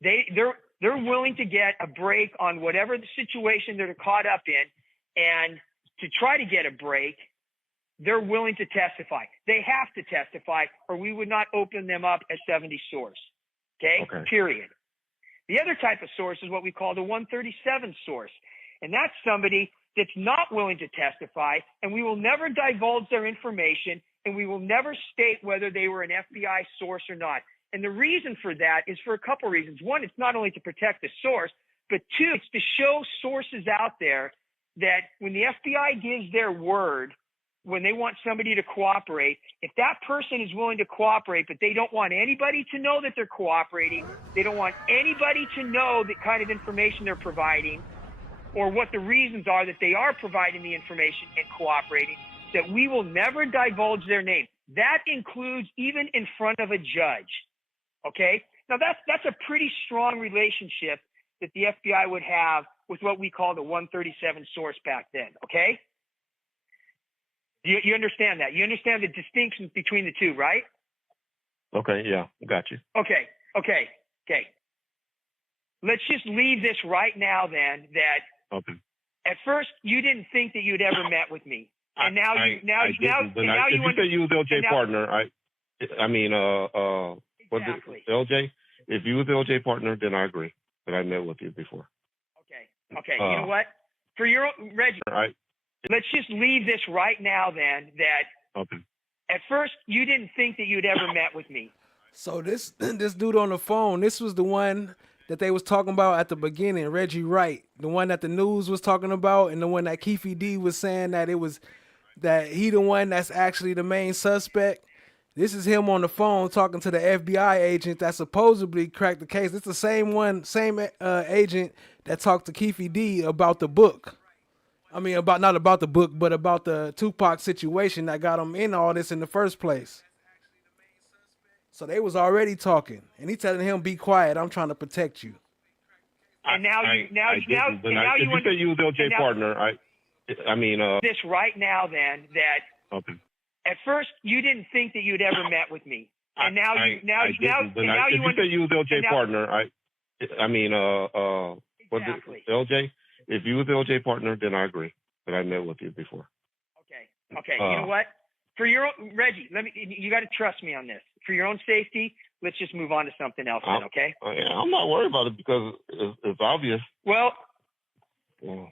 They're willing to get a break on whatever the situation they're caught up in, and to try to get a break, they're willing to testify. They have to testify, or we would not open them up as 70 source. Okay? Period. The other type of source is what we call the 137 source, and that's somebody that's not willing to testify, and we will never divulge their information, and we will never state whether they were an FBI source or not. And the reason for that is for a couple reasons. One, it's not only to protect the source, but 2, it's to show sources out there that when the FBI gives their word, when they want somebody to cooperate, if that person is willing to cooperate, but they don't want anybody to know that they're cooperating, they don't want anybody to know the kind of information they're providing, or what the reasons are that they are providing the information and cooperating, that we will never divulge their name. That includes even in front of a judge. Okay? Now that's a pretty strong relationship that the FBI would have with what we call the 137 source back then. Okay? You understand that? You understand the distinctions between the 2, right? Okay, yeah, got you. Okay. Let's just leave this right now then, that at first you didn't think that you'd ever met with me. And now you if you say you was LJ partner, exactly. was it LJ? if you was the OJ partner, then I agree that I met with you before. Okay, you know what? For your Reggie, let's just leave this right now then that at first you didn't think that you'd ever met with me. So this dude on the phone, this was the one that they was talking about at the beginning, Reggie Wright, the one that the news was talking about, and the one that Keefe D was saying that he the one that's actually the main suspect. This is him on the phone talking to the FBI agent that supposedly cracked the case. It's the same agent that talked to Keefe D about the book. I mean, not about the book, but about the Tupac situation that got him in all this in the first place. So they was already talking, and he telling him, "Be quiet. I'm trying to protect you." And now you if you say you was the OJ partner, I mean this right now then that at first you didn't think that you'd ever met with me, and now you if you say you was the OJ partner, I mean exactly. LJ, if you was the OJ partner, then I agree that I met with you before. Okay, you know what? For your Reggie, you got to trust me on this. For your own safety, let's just move on to something else then, okay? I'm not worried about it because it's obvious. Well, yeah.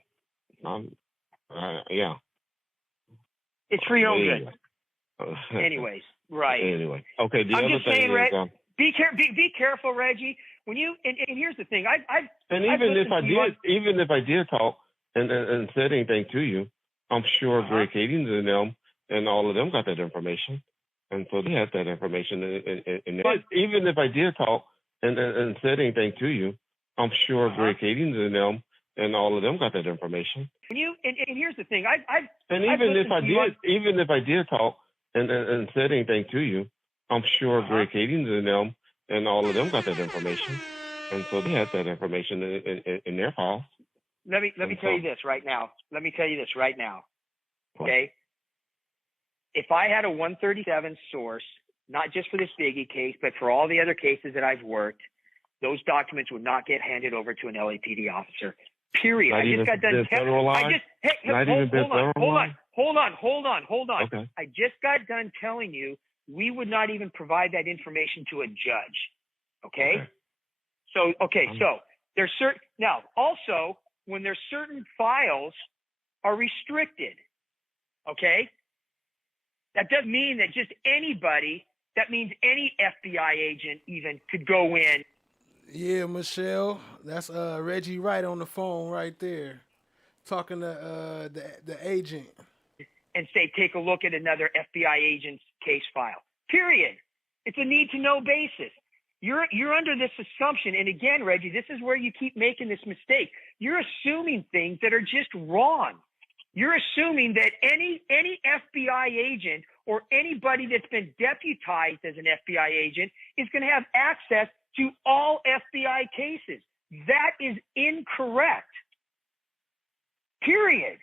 It's for your own good. Anyways, right. Anyway, okay. The I'm other just thing saying, is, be careful, Reggie. When you and here's the thing, even if I did talk and said anything to you, I'm sure Greg Kading and them and all of them got that information, and so they had that information. And even if I did talk and said anything to you, I'm sure Greg Kading and them and all of them got that information. and here's the thing, even if I did talk and said anything to you, I'm sure Greg Kading and them and all of them got that information, and so they had that information in their files. Let me tell you this right now. Okay. If I had a 137 source, not just for this Biggie case, but for all the other cases that I've worked, those documents would not get handed over to an LAPD officer. Period. Hold on. Okay. I just got done telling you we would not even provide that information to a judge. Okay? So there's also when there's certain files are restricted, okay? That doesn't mean that just anybody, that means any FBI agent even could go in. Yeah, Michelle, that's Reggie Wright on the phone right there, talking to the agent. And say, take a look at another FBI agent's case file. Period. It's a need-to-know basis. You're under this assumption, and again, Reggie, this is where you keep making this mistake. You're assuming things that are just wrong. You're assuming that any FBI agent or anybody that's been deputized as an FBI agent is going to have access to all FBI cases. That is incorrect. Period.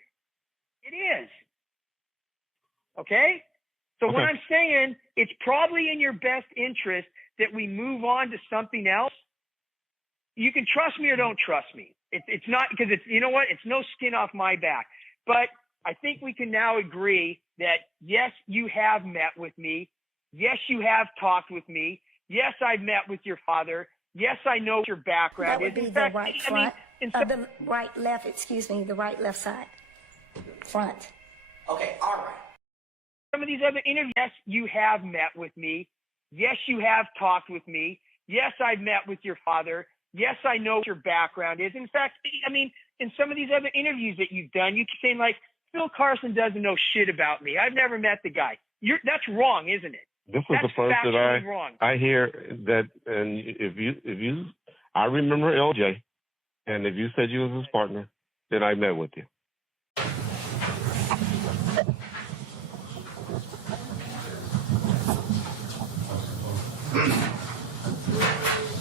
It is. Okay? So what I'm saying, it's probably in your best interest that we move on to something else. You can trust me or don't trust me. It's not, because it's, you know what? It's no skin off my back. But I think we can now agree that, yes, you have met with me. Yes, you have talked with me. Yes, I've met with your father. Yes, I know what your background is. That would be the right front, the right left side. Front. Okay, all right. Some of these other interviews, yes, you have met with me. Yes, you have talked with me. Yes, I've met with your father. Yes, I know what your background is. In fact, I mean, in some of these other interviews that you've done, you keep saying, like, Phil Carson doesn't know shit about me. I've never met the guy. That's wrong, isn't it? This was the first that I hear that, and if you, I remember LJ, and if you said you was his partner, then I met with you.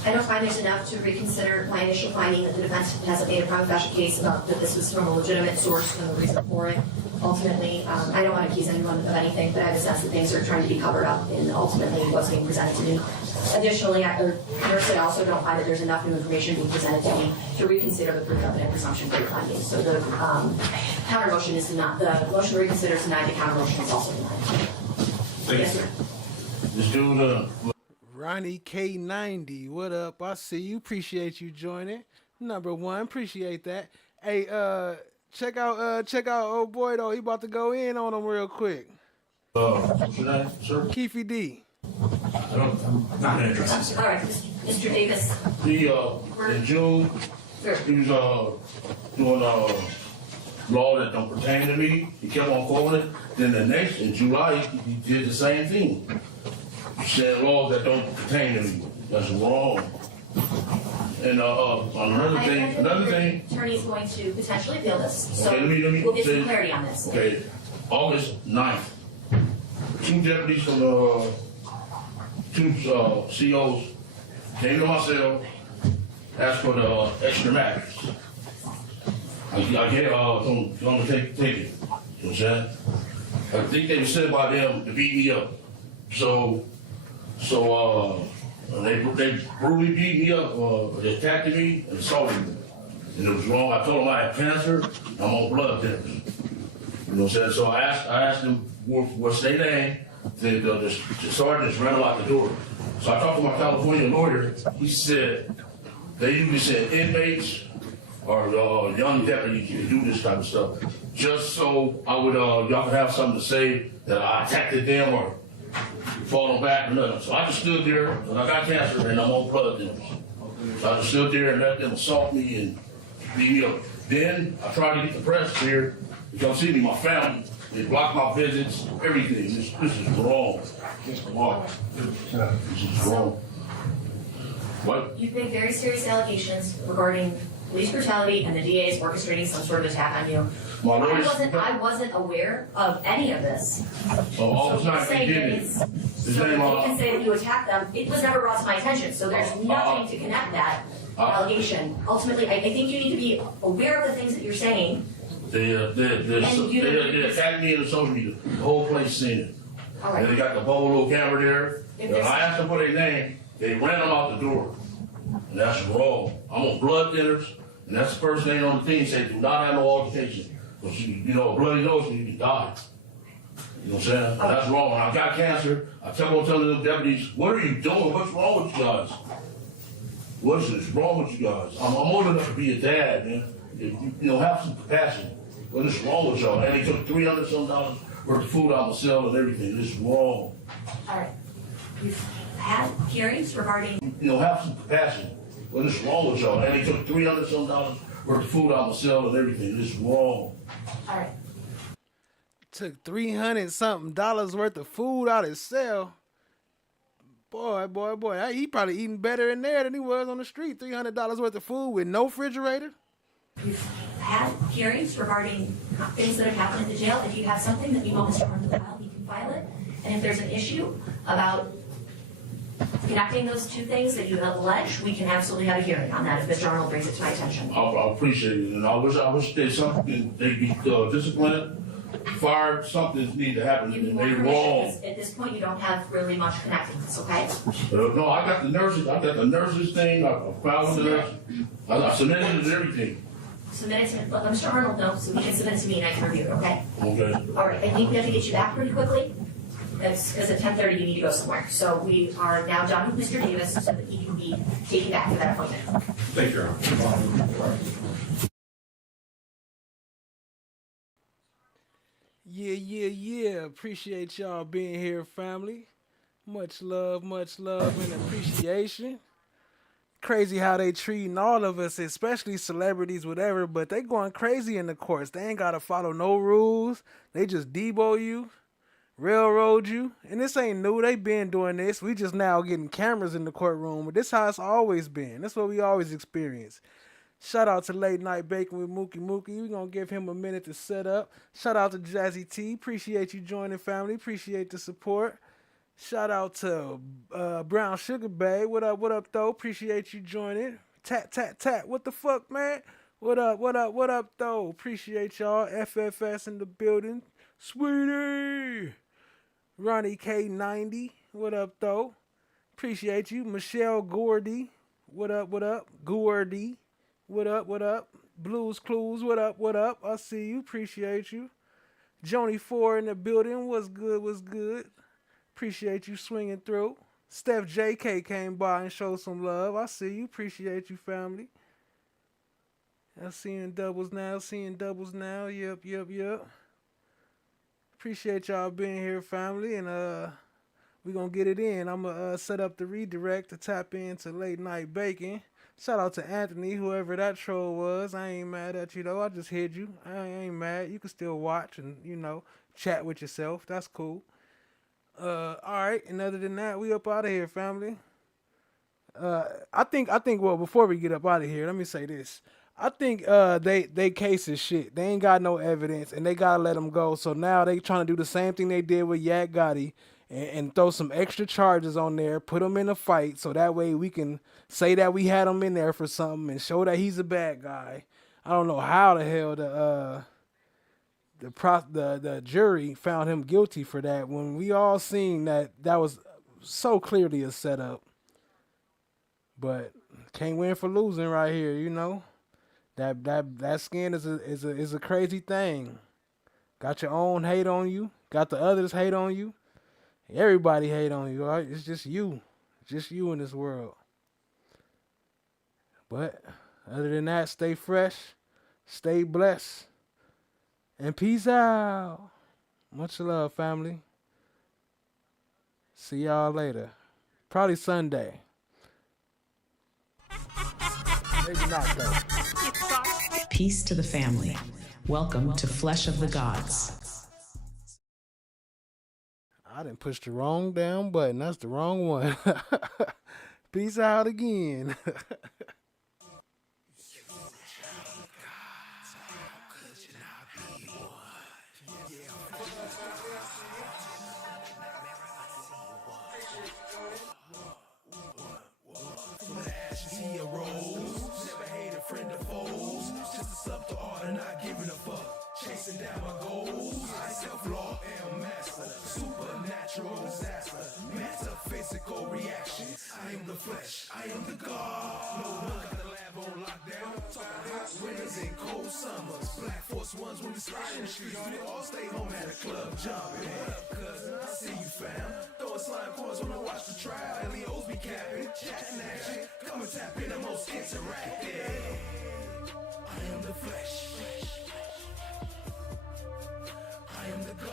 I don't find there's enough to reconsider my initial finding that the defense hasn't made a prima facie case about that this was from a legitimate source and the reason for it. Ultimately, I don't want to accuse anyone of anything, but I have a sense that things are trying to be covered up in ultimately what's being presented to me. Additionally, conversely, I also don't find that there's enough new information being presented to me to reconsider the pre-covenant presumption for the findings. So the counter motion is not, the motion to reconsider is denied, the counter motion is also denied. Yes, sir. Let's do the... Ronnie K90, what up? I see you. Appreciate you joining. Number one, appreciate that. Hey, check out old boy though. He about to go in on him real quick. What's your name, sir? Keefe D. I'm not gonna address this. All right, Mr. Davis. He in June, he was doing law that don't pertain to me. He kept on quoting it. Then the next in July, he did the same thing. Saying laws that don't pertain to me. That's wrong. And another thing. Attorney is going to potentially appeal this, so Okay, let me we'll get say, some clarity on this. Okay, August 9th, two deputies from two COs came to my cell, asked for the extra mattress. I gave don't take it. You know what I'm saying? I think they were sent by them to beat me up. So they brutally beat me up, they attacked me and assaulted me. And it was wrong. I told them I had cancer, I'm on blood thinners. You know what I'm saying? So I asked them what's their name. The sergeant just ran out the door. So I talked to my California lawyer. He said, they usually said inmates or young deputies to do this type of stuff. Just so I would, y'all could have something to say that I attacked them or falling back or nothing. So I just stood there, and I got cancer, and I'm on blood thinners. So I just stood there and let them assault me and beat me up. Then I tried to get the press here to come see me, my family. They blocked my visits, everything. This is wrong. This is wrong. What? You've made very serious allegations regarding police brutality and the DA is orchestrating some sort of attack on you. I wasn't aware of any of this. All the time they did it. So you can say that you attacked them. It was never brought to my attention, so there's nothing to connect that allegation. Ultimately, I think you need to be aware of the things that you're saying. They attacked me in the social media. The whole place seen it. All right. And they got the little camera there. And I asked them for their name. They ran them out the door. And that's wrong. I'm on blood thinners. And that's the first thing on the thing said, do not have no altercation. Because you know, a bloody nose and you can die. You know what I'm saying? And that's wrong. I got cancer. I kept on telling them deputies, what are you doing? What's wrong with you guys? What is wrong with you guys? I'm old enough to be a dad, man. You know, have some compassion. What is wrong with y'all? And they took $300-some worth of food out of my cell and everything. This is wrong. All right. You've had hearings regarding. You know, have some compassion. What is wrong with y'all? And they took $300-some worth of food out of my cell and everything. This is wrong. All right. Took $300-something worth of food out of his cell. Boy, he probably eating better in there than he was on the street. $300 worth of food with no refrigerator. You've had hearings regarding things that have happened in the jail. If you have something that you want Mr. Arnold to file, you can file it. And if there's an issue about connecting those two things that you have alleged, we can absolutely have a hearing on that if Mr. Arnold brings it to my attention. I appreciate it, and I wish there's something they be disciplined, fired. Something needs to happen, and they wrong. At this point, you don't have really much connecting this, okay? No, I got the nurses. I got the nurses thing. I filed with the nurses. I submitted it and everything. Submit it to me. Let Mr. Arnold know so he can submit it to me and I can review it, okay? Okay. All right, I think we have to get you back pretty quickly. That's because at 10:30 you need to go somewhere. So we are now done with Mr. Davis so that he can be taken back for that appointment. Thank you, Your Honor. Yeah. Appreciate y'all being here, family. Much love and appreciation. Crazy how they treating all of us, especially celebrities, whatever, but they going crazy in the courts. They ain't got to follow no rules. They just debo you, railroad you. And this ain't new. They been doing this. We just now getting cameras in the courtroom, but this how it's always been. That's what we always experience. Shout out to Late Night Baking with Mookie. We're going to give him a minute to set up. Shout out to Jazzy T. Appreciate you joining, family. Appreciate the support. Shout out to Brown Sugar Bay. What up, though? Appreciate you joining. Tat. What the fuck, man? What up, though? Appreciate y'all. FFS in the building. Sweetie. Ronnie K90. What up, though? Appreciate you. Michelle Gordy. What up? Gordy. What up? Blues Clues. What up? I see you. Appreciate you. Joni 4 in the building. What's good? Appreciate you swinging through. Steph JK came by and showed some love. I see you. Appreciate you, family. I'm seeing doubles now. Yep. Appreciate y'all being here, family. And we gonna get it in. I'm gonna set up the redirect to tap into Late Night Bacon. Shout out to Anthony, whoever that troll was. I ain't mad at you though. I just hid you. I ain't mad. You can still watch and chat with yourself. That's cool. All right. And other than that, we up out of here, family. I think. Well, before we get up out of here, let me say this. I think they case is shit. They ain't got no evidence, and they gotta let them go. So now they trying to do the same thing they did with Yak Gotti and throw some extra charges on there, put him in a fight, so that way we can say that we had him in there for something and show that he's a bad guy. I don't know how the hell the jury found him guilty for that when we all seen that was so clearly a setup. But can't win for losing right here, That skin is a crazy thing. Got your own hate on you. Got the others hate on you. Everybody hate on you. Right? It's just you in this world. But other than that, stay fresh, stay blessed, and peace out. Much love, family. See y'all later. Probably Sunday. Maybe not though. Peace to the family. Welcome to Flesh of the Gods. I didn't push the wrong damn button. That's the wrong one. Peace out again. Chasing down my goals, I self-law am master, supernatural disaster, metaphysical reaction. I am the flesh, I am the God. No one got the lab on lockdown. Talking hot winters and cold summers. Black Force Ones when we slide in the streets. We all stay home at a club jumping. What up, cousin? I see you, fam. Throwing slime coins when I watch the trial. Leos be capping, chatting action. Come and tap in the most interactive. I am the flesh. I am the God.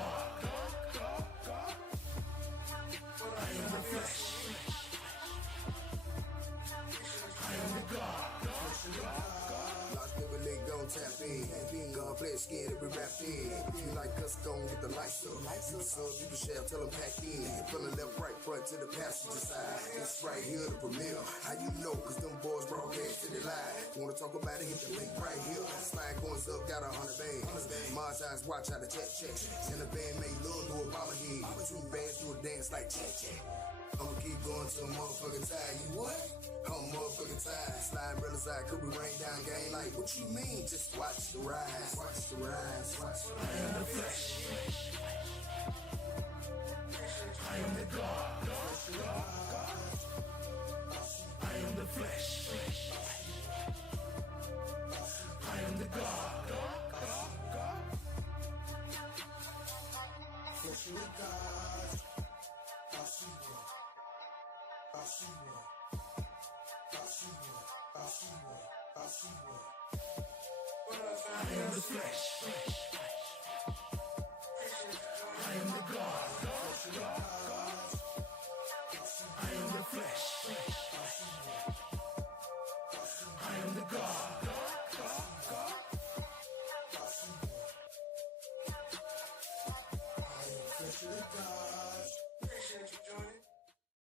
I am the flesh. I am the God. Lost every leg, gon' tap in. Gun play scared every rap in. If you like us, gon' get the lights up. You can sub, you can share, tell them pack in. From the left, right, front to the passenger side. It's right here, the premiere. How you know? Cause them boys broadcast to the live. Wanna talk about it, hit the link right here. Slide coins up, got 100 bands. Mars eyes, watch how the check. And the band made love to a bomber head. 2 bands do a dance like check. I'ma keep going till I'm motherfucking tired. You what? I'm motherfucking tired. Slide brother side, could we rain down game? Like, what you mean? Just watch the rise. Watch the rise. I am the flesh. I am the God. I am the flesh. I am the God. Flesh of God. I see one. I see one. I see one. I see one. I see one. I am the flesh. I am the God. I am the flesh. I am the God. I am the God.